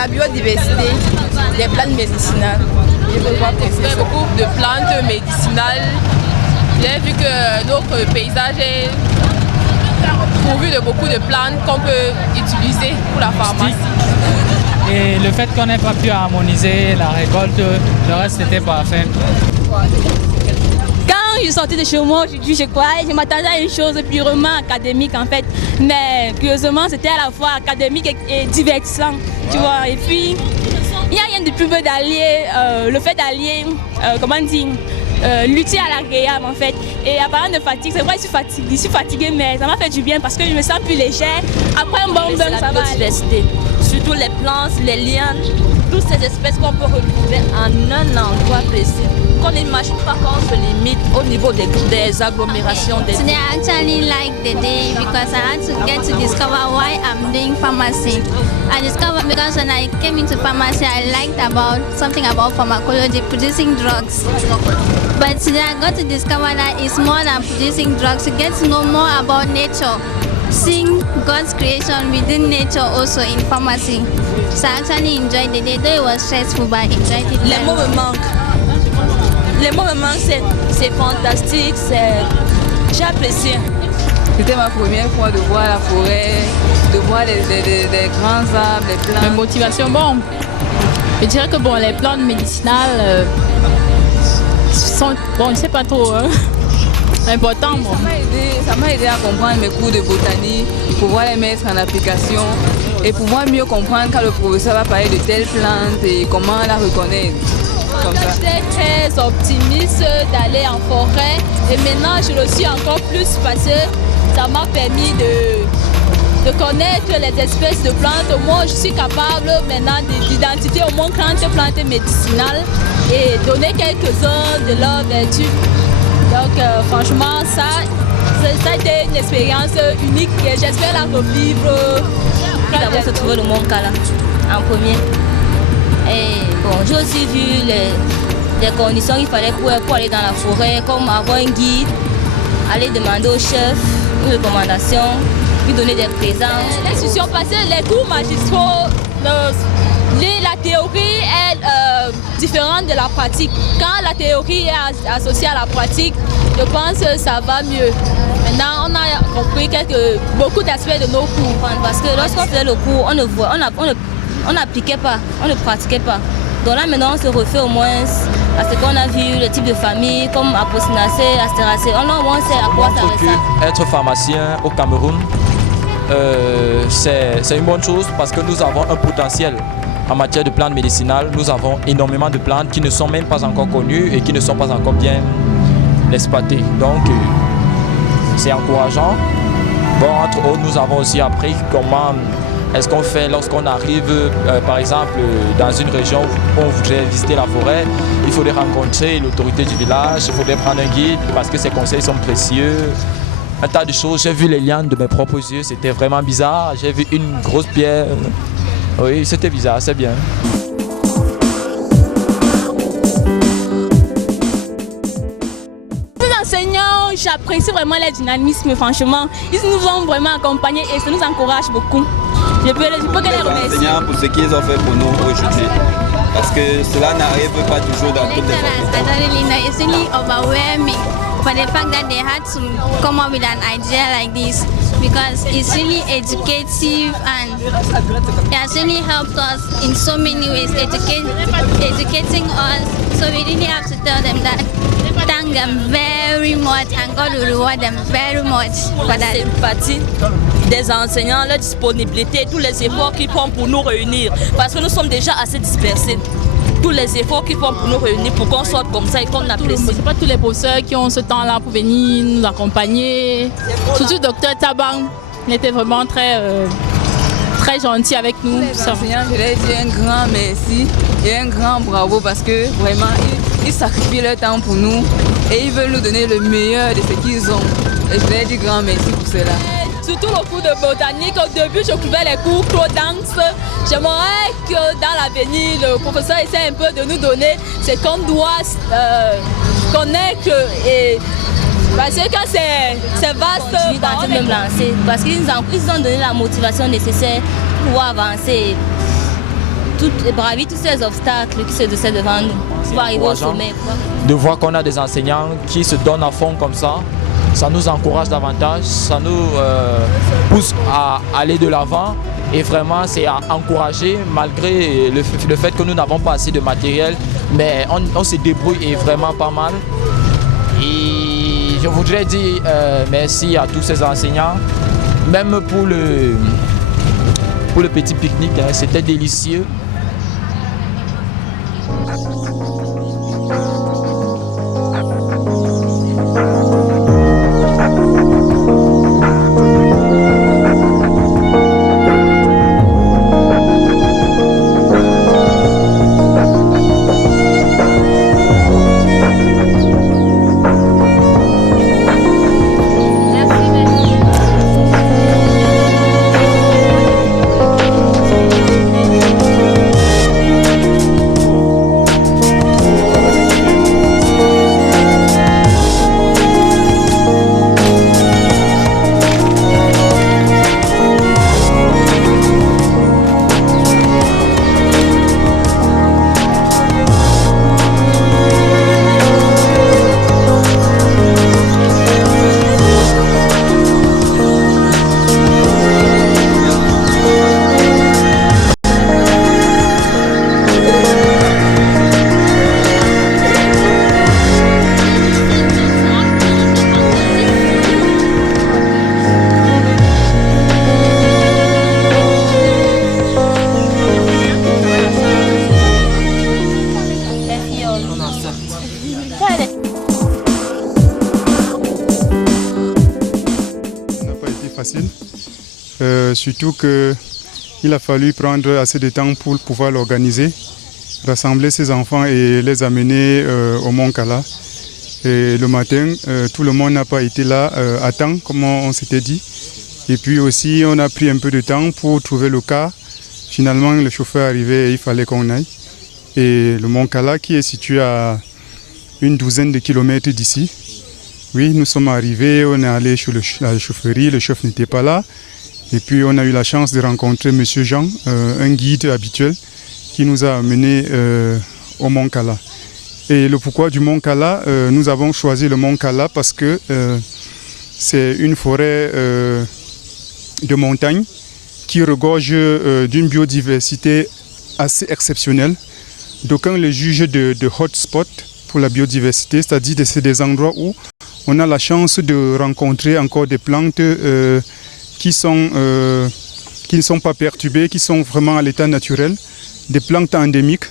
biodiversité, des plantes médicinales. Je peux voir que c'est beaucoup de plantes médicinales. J'ai vu que notre paysage est pourvu de beaucoup de plantes qu'on peut utiliser pour la pharmacie. Et le fait qu'on n'ait pas pu harmoniser la récolte, le reste était parfait. Quand je suis sortie de chez moi aujourd'hui, je m'attendais à une chose purement académique en fait. Mais curieusement, c'était à la fois académique et divertissant, tu vois. Et puis, il n'y a rien de plus beau d'allier, le fait d'allier, l'utile à l'agréable en fait. Et en parlant de fatigue, c'est vrai que je suis fatiguée, mais ça m'a fait du bien parce que je me sens plus légère. Après un bon bain, ça va aller. Surtout les plantes, les lianes, toutes ces espèces qu'on peut retrouver en un endroit précis. Qu'on n'imagine pas qu'on se limite au niveau des agglomérations. Today I actually like the day because I had to get to discover why I'm doing pharmacy. I discovered because when I came into pharmacy, I liked something about pharmacology, producing drugs. But today I got to discover that it's more than producing drugs. You get to know more about nature. Seeing God's creation within nature also in pharmacy. So I actually enjoyed the day. Though it was stressful, but I enjoyed it. Les mots me manquent. Les mots me manquent, c'est fantastique, j'ai apprécié. C'était ma première fois de voir la forêt, de voir des grands arbres, les plantes. La motivation, bon, je dirais que bon, les plantes médicinales sont, bon, je sais pas trop, important. Bon. Ça m'a aidé à comprendre mes cours de botanique, pouvoir les mettre en application et pouvoir mieux comprendre quand le professeur va parler de telle plante et comment la reconnaître. J'étais très optimiste d'aller en forêt et maintenant je le suis encore plus parce que ça m'a permis de connaître les espèces de plantes. Moi je suis capable maintenant d'identifier au moins 30 plantes médicinales et donner quelques-uns de leurs vertus. Donc franchement ça a été une expérience unique et j'espère la revivre. Nous avons se trouvé le Mont Kala en premier. Et bon, j'ai aussi vu les conditions qu'il fallait pour aller dans la forêt, comme avoir un guide, aller demander au chef une recommandation, lui donner des présents. Les discussions passées, les cours magistraux, la théorie, elle différente de la pratique. Quand la théorie est associée à la pratique, je pense que ça va mieux. Maintenant, on a compris beaucoup d'aspects de nos cours. Parce que lorsqu'on faisait le cours, on n'appliquait pas, on ne pratiquait pas. Donc là maintenant on se refait au moins à ce qu'on a vu, le type de famille, comme Apocinacée, Astéracée. On sait à quoi ça ressemble. Être pharmacien au Cameroun, c'est une bonne chose parce que nous avons un potentiel en matière de plantes médicinales. Nous avons énormément de plantes qui ne sont même pas encore connues et qui ne sont pas encore bien exploitées. Donc c'est encourageant. Bon, entre autres, nous avons aussi appris comment est-ce qu'on fait lorsqu'on arrive, par exemple, dans une région où on voudrait visiter la forêt. Il faudrait rencontrer l'autorité du village, il faudrait prendre un guide parce que ses conseils sont précieux. Un tas de choses, j'ai vu les lianes de mes propres yeux, c'était vraiment bizarre. J'ai vu une grosse pierre. Oui, c'était bizarre, c'est bien. J'apprécie vraiment le dynamisme, franchement. Ils nous ont vraiment accompagnés et ça nous encourage beaucoup. Je peux que les remercier. Pour ce qu'ils ont fait pour nous aujourd'hui. Parce que cela n'arrive pas toujours dans toutes les familles. It's really overwhelming for the fact that they had to come up with an idea like this, because it's really educative and it has really helped us in so many ways, educating us. So we really have to tell them that thank them very much and God will reward them very much for that. Sympathie des enseignants, leur disponibilité, tous les efforts qu'ils font pour nous réunir, parce que nous sommes déjà assez dispersés. Tous les efforts qu'ils font pour nous réunir, pour qu'on sorte comme ça et qu'on apprécie. Ce n'est pas tous les professeurs qui ont ce temps-là pour venir nous accompagner. Surtout le docteur Tabang, il était vraiment très gentil avec nous. Les enseignants, je leur dis un grand merci et un grand bravo parce que vraiment, ils sacrifient leur temps pour nous et ils veulent nous donner le meilleur de ce qu'ils ont. Et je leur dis grand merci pour cela. Surtout le cours de botanique, au début je trouvais les cours Claude-Dance. J'aimerais que dans l'avenir, le professeur essaie un peu de nous donner ce qu'on doit connaître. Et parce que quand c'est vaste, on est lancé. Parce qu'ils nous ont donné la motivation nécessaire pour avancer. Bravir tous ces obstacles qui se dressent devant nous pour arriver au sommet. De voir qu'on a des enseignants qui se donnent à fond comme ça nous encourage davantage, ça nous pousse à aller de l'avant et vraiment c'est à encourager malgré le fait que nous n'avons pas assez de matériel, mais on se débrouille et vraiment pas mal. Et je voudrais dire merci à tous ces enseignants, même pour le petit pique-nique, hein, c'était délicieux. Surtout qu'il a fallu prendre assez de temps pour pouvoir l'organiser, rassembler ses enfants et les amener au Mont Kala. Et le matin, tout le monde n'a pas été là à temps, comme on s'était dit. Et puis aussi, on a pris un peu de temps pour trouver le car. Finalement, le chauffeur arrivait et il fallait qu'on aille. Et le Mont Kala, qui est situé à une douzaine de kilomètres d'ici. Oui, nous sommes arrivés, on est allé chez la chaufferie, le chef n'était pas là. Et puis on a eu la chance de rencontrer M. Jean, un guide habituel, qui nous a amenés au Mont Kala. Et le pourquoi du Mont Kala, nous avons choisi le Mont Kala parce que c'est une forêt de montagne qui regorge d'une biodiversité assez exceptionnelle. D'aucuns le jugent de hotspot pour la biodiversité, c'est-à-dire que c'est des endroits où on a la chance de rencontrer encore des plantes qui ne sont pas perturbées, qui sont vraiment à l'état naturel, des plantes endémiques,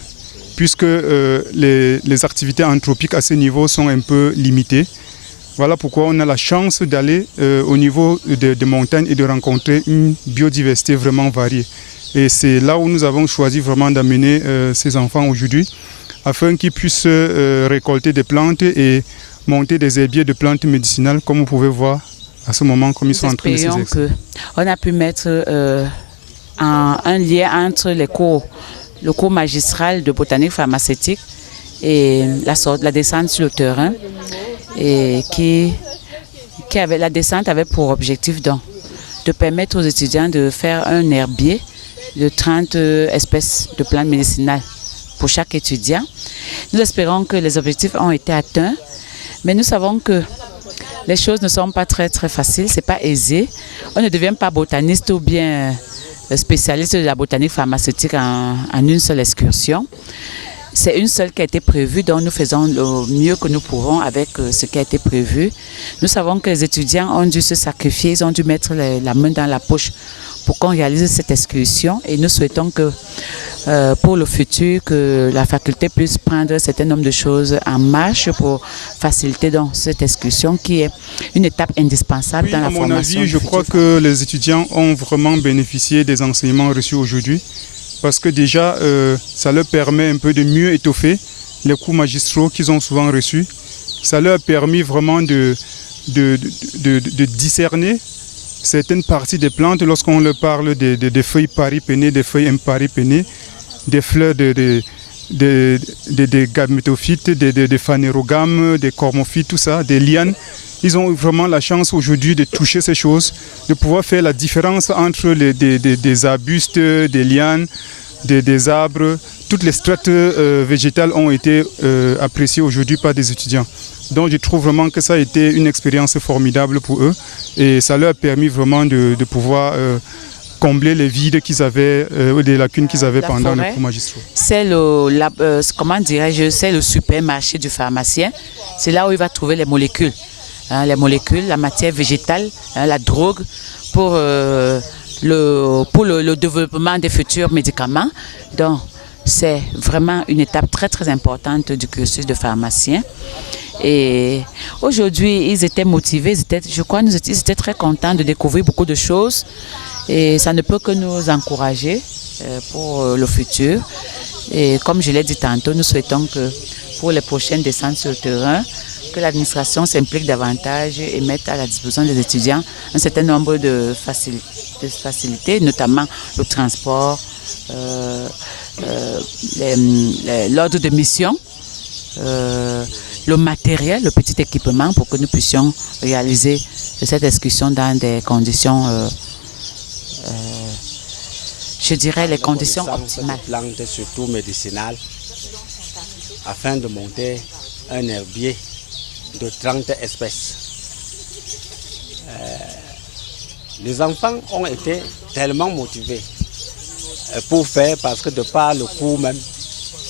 puisque les activités anthropiques à ce niveau sont un peu limitées. Voilà pourquoi on a la chance d'aller au niveau des montagnes et de rencontrer une biodiversité vraiment variée. Et c'est là où nous avons choisi vraiment d'amener ces enfants aujourd'hui, afin qu'ils puissent récolter des plantes et monter des herbiers de plantes médicinales, comme vous pouvez voir à ce moment, comme ils sont en train de s'exercer. On a pu mettre un lien entre le cours magistral de botanique pharmaceutique et la descente sur le terrain, et la descente avait pour objectif de permettre aux étudiants de faire un herbier de 30 espèces de plantes médicinales pour chaque étudiant. Nous espérons que les objectifs ont été atteints, mais nous savons que les choses ne sont pas très faciles, ce n'est pas aisé. On ne devient pas botaniste ou bien spécialiste de la botanique pharmaceutique en une seule excursion. C'est une seule qui a été prévue, donc nous faisons le mieux que nous pouvons avec ce qui a été prévu. Nous savons que les étudiants ont dû se sacrifier, ils ont dû mettre la main dans la poche pour qu'on réalise cette excursion, et nous souhaitons que pour le futur, que la faculté puisse prendre un certain nombre de choses en marche pour faciliter donc cette excursion qui est une étape indispensable dans la formation. À mon avis, je crois que les étudiants ont vraiment bénéficié des enseignements reçus aujourd'hui, parce que déjà, ça leur permet un peu de mieux étoffer les cours magistraux qu'ils ont souvent reçus. Ça leur a permis vraiment de discerner certaines parties des plantes lorsqu'on leur parle des feuilles paripennées, des feuilles imparipennées, des fleurs des gamétophytes, des phanérogames, des cormophytes, tout ça, des lianes. Ils ont vraiment la chance aujourd'hui de toucher ces choses, de pouvoir faire la différence entre des arbustes, des lianes, des arbres. Toutes les strates végétales ont été appréciées aujourd'hui par des étudiants. Donc je trouve vraiment que ça a été une expérience formidable pour eux, et ça leur a permis vraiment de pouvoir combler les vides qu'ils avaient, des lacunes qu'ils avaient pendant les cours magistraux. C'est c'est le supermarché du pharmacien. C'est là où il va trouver les molécules. Les molécules, la matière végétale, la drogue pour le développement des futurs médicaments. Donc c'est vraiment une étape très importante du cursus de pharmacien. Et aujourd'hui, ils étaient motivés, ils étaient très contents de découvrir beaucoup de choses, et ça ne peut que nous encourager pour le futur. Et comme je l'ai dit tantôt, nous souhaitons que pour les prochaines descentes sur le terrain, que l'administration s'implique davantage et mette à la disposition des étudiants un certain nombre de facilités, notamment le transport, l'ordre de mission, le matériel, le petit équipement pour que nous puissions réaliser cette excursion dans des conditions, je dirais, les conditions optimales. Des plantes surtout médicinales, afin de monter un herbier de 30 espèces. Les enfants ont été tellement motivés pour faire, parce que de par le cours même,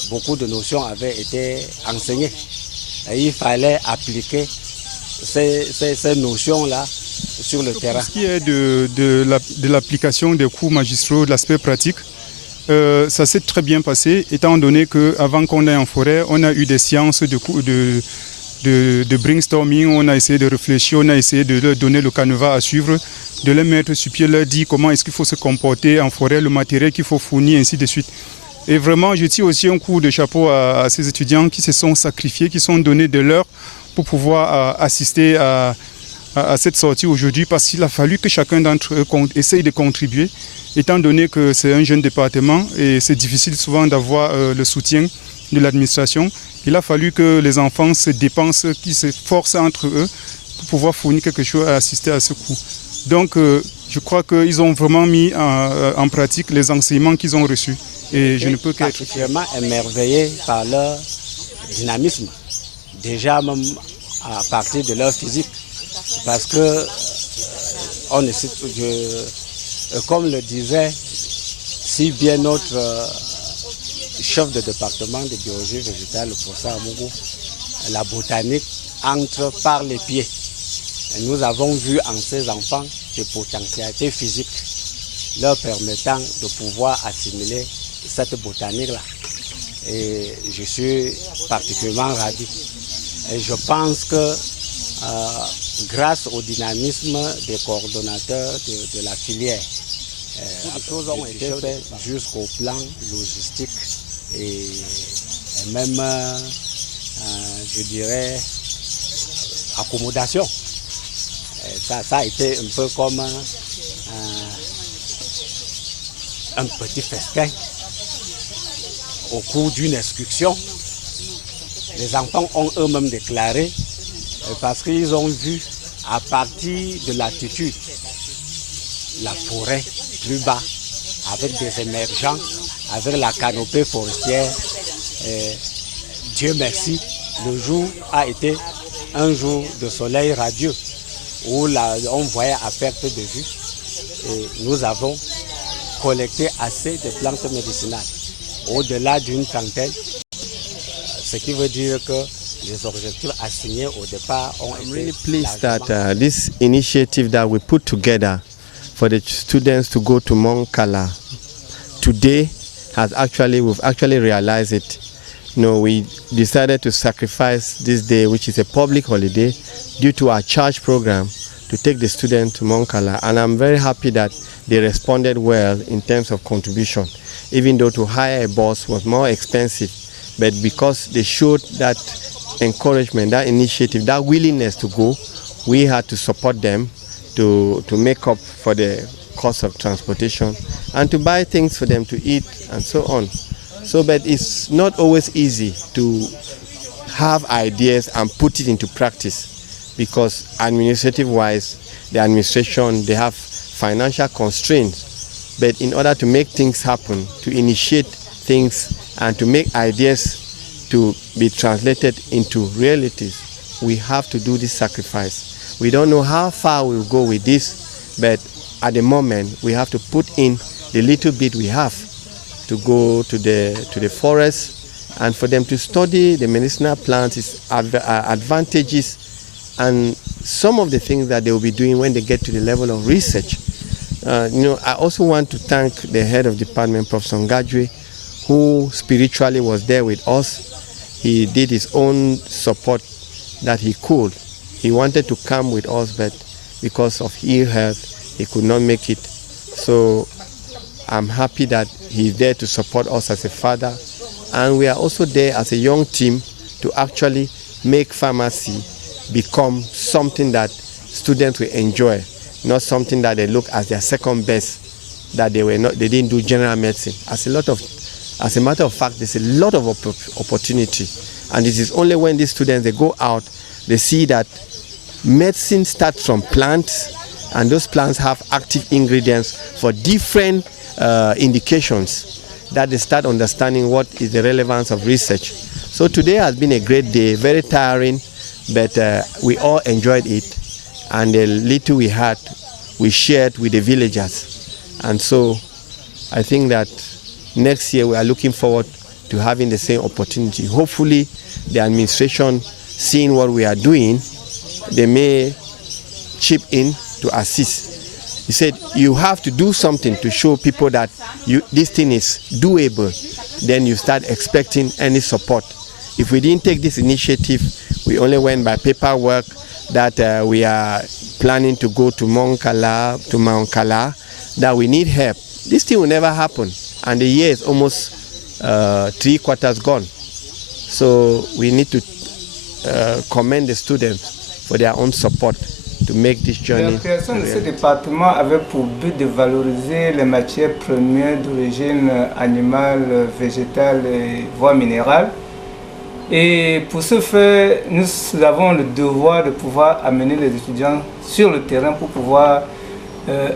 beaucoup de notions avaient été enseignées. Et il fallait appliquer ces notions-là sur le terrain. Pour ce qui est de l'application des cours magistraux, de l'aspect pratique, ça s'est très bien passé, étant donné qu'avant qu'on aille en forêt, on a eu des séances de brainstorming, on a essayé de réfléchir, on a essayé de leur donner le canevas à suivre, de les mettre sur pied, leur dire comment est-ce qu'il faut se comporter en forêt, le matériel qu'il faut fournir, ainsi de suite. Et vraiment, je tire aussi un coup de chapeau à ces étudiants qui se sont sacrifiés, qui sont donnés de l'heure pour pouvoir assister à cette sortie aujourd'hui, parce qu'il a fallu que chacun d'entre eux essaye de contribuer, étant donné que c'est un jeune département et c'est difficile souvent d'avoir le soutien de l'administration. Il a fallu que les enfants se dépensent, qu'ils se forcent entre eux pour pouvoir fournir quelque chose à assister à ce cours. Donc, je crois qu'ils ont vraiment mis en pratique les enseignements qu'ils ont reçus. Et je ne peux qu'être particulièrement émerveillé par leur dynamisme, déjà même à partir de leur physique. Parce que, comme le disait si bien notre chef de département de biologie végétale, le professeur Amougou, la botanique entre par les pieds. Et nous avons vu en ces enfants des potentialités physiques leur permettant de pouvoir assimiler cette botanique-là. Et je suis particulièrement ravi. Et je pense que grâce au dynamisme des coordonnateurs de la filière, les choses ont été faites jusqu'au plan logistique et même, je dirais, accommodation. Ça a été un peu comme un petit festin au cours d'une excursion. Les enfants ont eux-mêmes déclaré, parce qu'ils ont vu à partir de l'altitude la forêt plus bas, avec des émergents, avec la canopée forestière. Dieu merci, le jour a été un jour de soleil radieux, où on voyait à perte de vue. Et nous avons collecté assez de plantes médicinales, au-delà d'une trentaine, ce qui veut dire que les objectifs assignés au départ ont été... I'm really pleased that this initiative that we put together for the students to go to Mount Kala today we've actually realized it. You know, we decided to sacrifice this day, which is a public holiday, due to our charge program, to take the students to Mount Kala, and I'm very happy that they responded well in terms of contribution, even though to hire a bus was more expensive, but because they showed that encouragement, that initiative, that willingness to go, we had to support them to make up for the cost of transportation and to buy things for them to eat and so on. So, but it's not always easy to have ideas and put it into practice, because administrative-wise, the administration, they have financial constraints. But in order to make things happen, to initiate things and to make ideas to be translated into realities, we have to do this sacrifice. We don't know how far we'll go with this, but at the moment, we have to put in the little bit we have to go to the forest and for them to study the medicinal plants, its advantages, and some of the things that they will be doing when they get to the level of research. I also want to thank the head of department, Professor Ngajwe, who spiritually was there with us. He did his own support that he could. He wanted to come with us, but because of ill health, he could not make it. So I'm happy that he's there to support us as a father. And we are also there as a young team to actually make pharmacy become something that students will enjoy, not something that they look as their second best, that they didn't do general medicine. As a matter of fact, there's a lot of opportunity. And it is only when these students, they go out, they see that medicine starts from plants, and those plants have active ingredients for different indications, that they start understanding what is the relevance of research. So today has been a great day, very tiring, but we all enjoyed it. And the little we had, we shared with the villagers. And so I think that next year we are looking forward to having the same opportunity. Hopefully the administration, seeing what we are doing, they may chip in to assist. He said, you have to do something to show people that this thing is doable. Then you start expecting any support. If we didn't take this initiative, we only went by paperwork that we are planning to go to Mount Kala, that we need help. This thing will never happen. And the year is almost 3/4 gone. So we need to commend the students for their own support to make this journey. La création de ce département avait pour but de valoriser les matières premières d'origine animale, végétale et voire minérale. Et pour ce faire, nous avons le devoir de pouvoir amener les étudiants sur le terrain pour pouvoir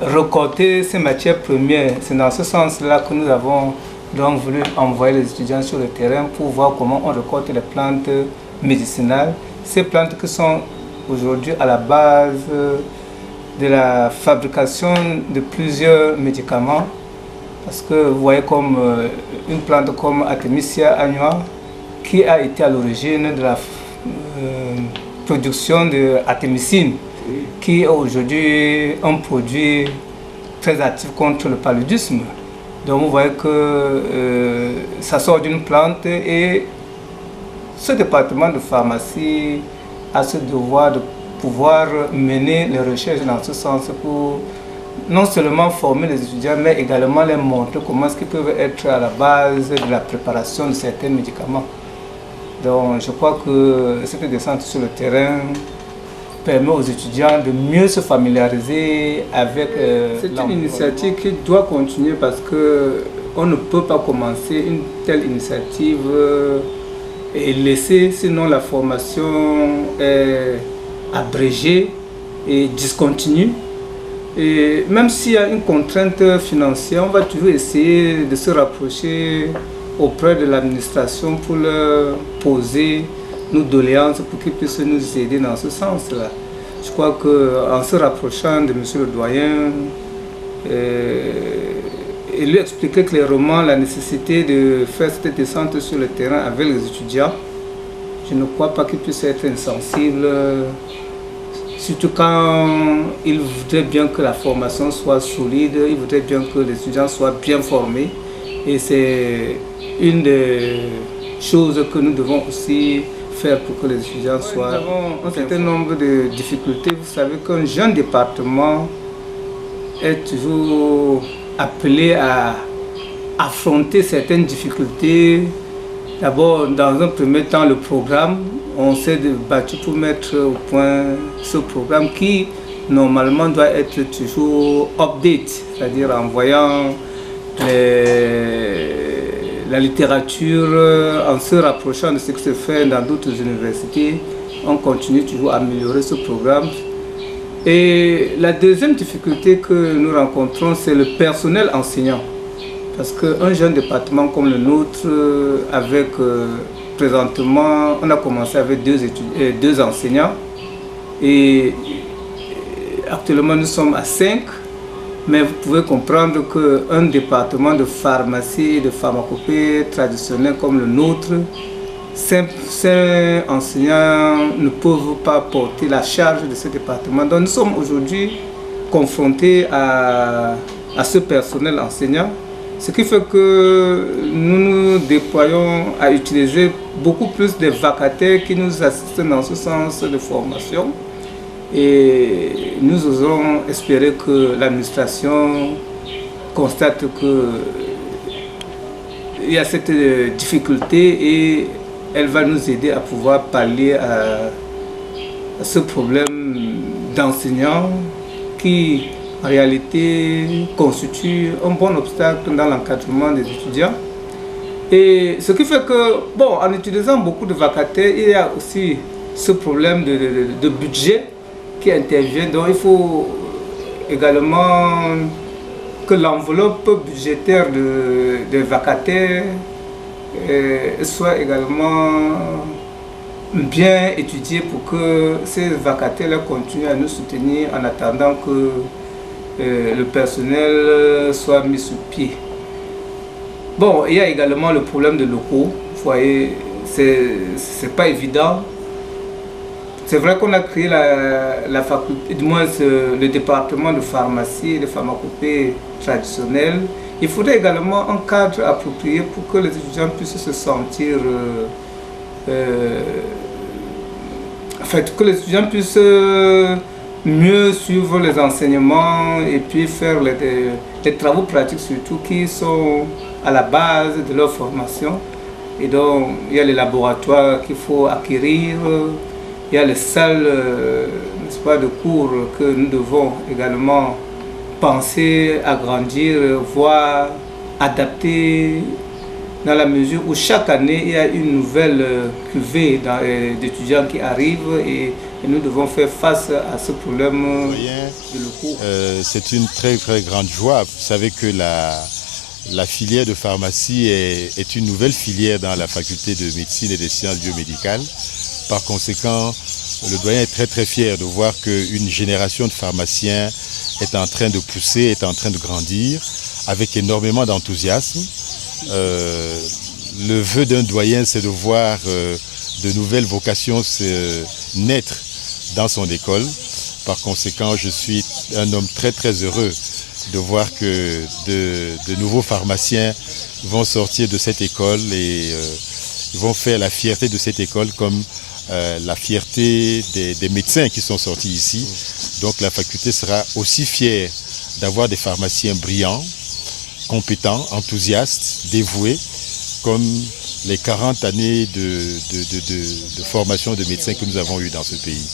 récolter ces matières premières. C'est dans ce sens-là que nous avons donc voulu envoyer les étudiants sur le terrain pour voir comment on récolte les plantes médicinales. Ces plantes qui sont aujourd'hui à la base de la fabrication de plusieurs médicaments. Parce que vous voyez comme une plante comme Artemisia annua qui a été à l'origine de la production de artémisine, qui est aujourd'hui un produit très actif contre le paludisme. Donc vous voyez que ça sort d'une plante et ce département de pharmacie a ce devoir de pouvoir mener les recherches dans ce sens pour non seulement former les étudiants, mais également les montrer comment est-ce qu'ils peuvent être à la base de la préparation de certains médicaments. Donc je crois que cette descente sur le terrain permet aux étudiants de mieux se familiariser avec c'est une initiative qui doit continuer parce qu'on ne peut pas commencer une telle initiative et laisser, sinon la formation est abrégée et discontinue. Et même s'il y a une contrainte financière, on va toujours essayer de se rapprocher auprès de l'administration pour leur poser nos doléances pour qu'ils puissent nous aider dans ce sens-là. Je crois qu'en se rapprochant de M. le doyen et lui expliquer clairement la nécessité de faire cette descente sur le terrain avec les étudiants, je ne crois pas qu'ils puissent être insensibles. Surtout quand il voudrait bien que la formation soit solide, il voudrait bien que les étudiants soient bien formés. Et c'est une des choses que nous devons aussi faire pour que les étudiants soient... Nous avons un certain nombre de difficultés. Vous savez qu'un jeune département est toujours appelé à affronter certaines difficultés. D'abord, dans un premier temps, le programme. On s'est battu pour mettre au point ce programme qui, normalement, doit être toujours update, c'est-à-dire en voyant la littérature, en se rapprochant de ce qui se fait dans d'autres universités. On continue toujours à améliorer ce programme. Et la deuxième difficulté que nous rencontrons, c'est le personnel enseignant. Parce qu'un jeune département comme le nôtre, avec présentement, on a commencé avec deux enseignants et actuellement nous sommes à 5. Mais vous pouvez comprendre qu'un département de pharmacie et de pharmacopée traditionnel comme le nôtre, ces enseignants ne peuvent pas porter la charge de ce département. Donc nous sommes aujourd'hui confrontés à ce personnel enseignant. Ce qui fait que nous nous déployons à utiliser beaucoup plus de vacataires qui nous assistent dans ce sens de formation. Et nous osons espérer que l'administration constate qu'il y a cette difficulté et elle va nous aider à pouvoir pallier à ce problème d'enseignants qui en réalité constitue un bon obstacle dans l'encadrement des étudiants. Et ce qui fait que, bon, en utilisant beaucoup de vacataires, il y a aussi ce problème de budget qui intervient. Donc il faut également que l'enveloppe budgétaire des vacataires soit également bien étudiée pour que ces vacataires continuent à nous soutenir en attendant que le personnel soit mis sur pied. Bon, il y a également le problème de locaux. Vous voyez, c'est pas évident. C'est vrai qu'on a créé la faculté, du moins le département de pharmacie et de pharmacopée traditionnelle. Il faudrait également un cadre approprié pour que les étudiants puissent se sentir... en fait, que les étudiants puissent mieux suivre les enseignements et puis faire les travaux pratiques surtout qui sont à la base de leur formation. Et donc, il y a les laboratoires qu'il faut acquérir, il y a les salles n'est-ce pas, de cours que nous devons également penser, agrandir, voire adapter dans la mesure où chaque année, il y a une nouvelle cuvée d'étudiants qui arrivent et et nous devons faire face à ce problème de locaux. C'est une très très grande joie. Vous savez que la filière de pharmacie est une nouvelle filière dans la faculté de médecine et des sciences biomédicales. Par conséquent, le doyen est très très fier de voir qu'une génération de pharmaciens est en train de pousser, est en train de grandir avec énormément d'enthousiasme. Le vœu d'un doyen, c'est de voir de nouvelles vocations naître dans son école. Par conséquent, je suis un homme très très heureux de voir que de nouveaux pharmaciens vont sortir de cette école et vont faire la fierté de cette école comme la fierté des médecins qui sont sortis ici. Donc la faculté sera aussi fière d'avoir des pharmaciens brillants, compétents, enthousiastes, dévoués, comme les 40 années de formation de médecins que nous avons eues dans ce pays.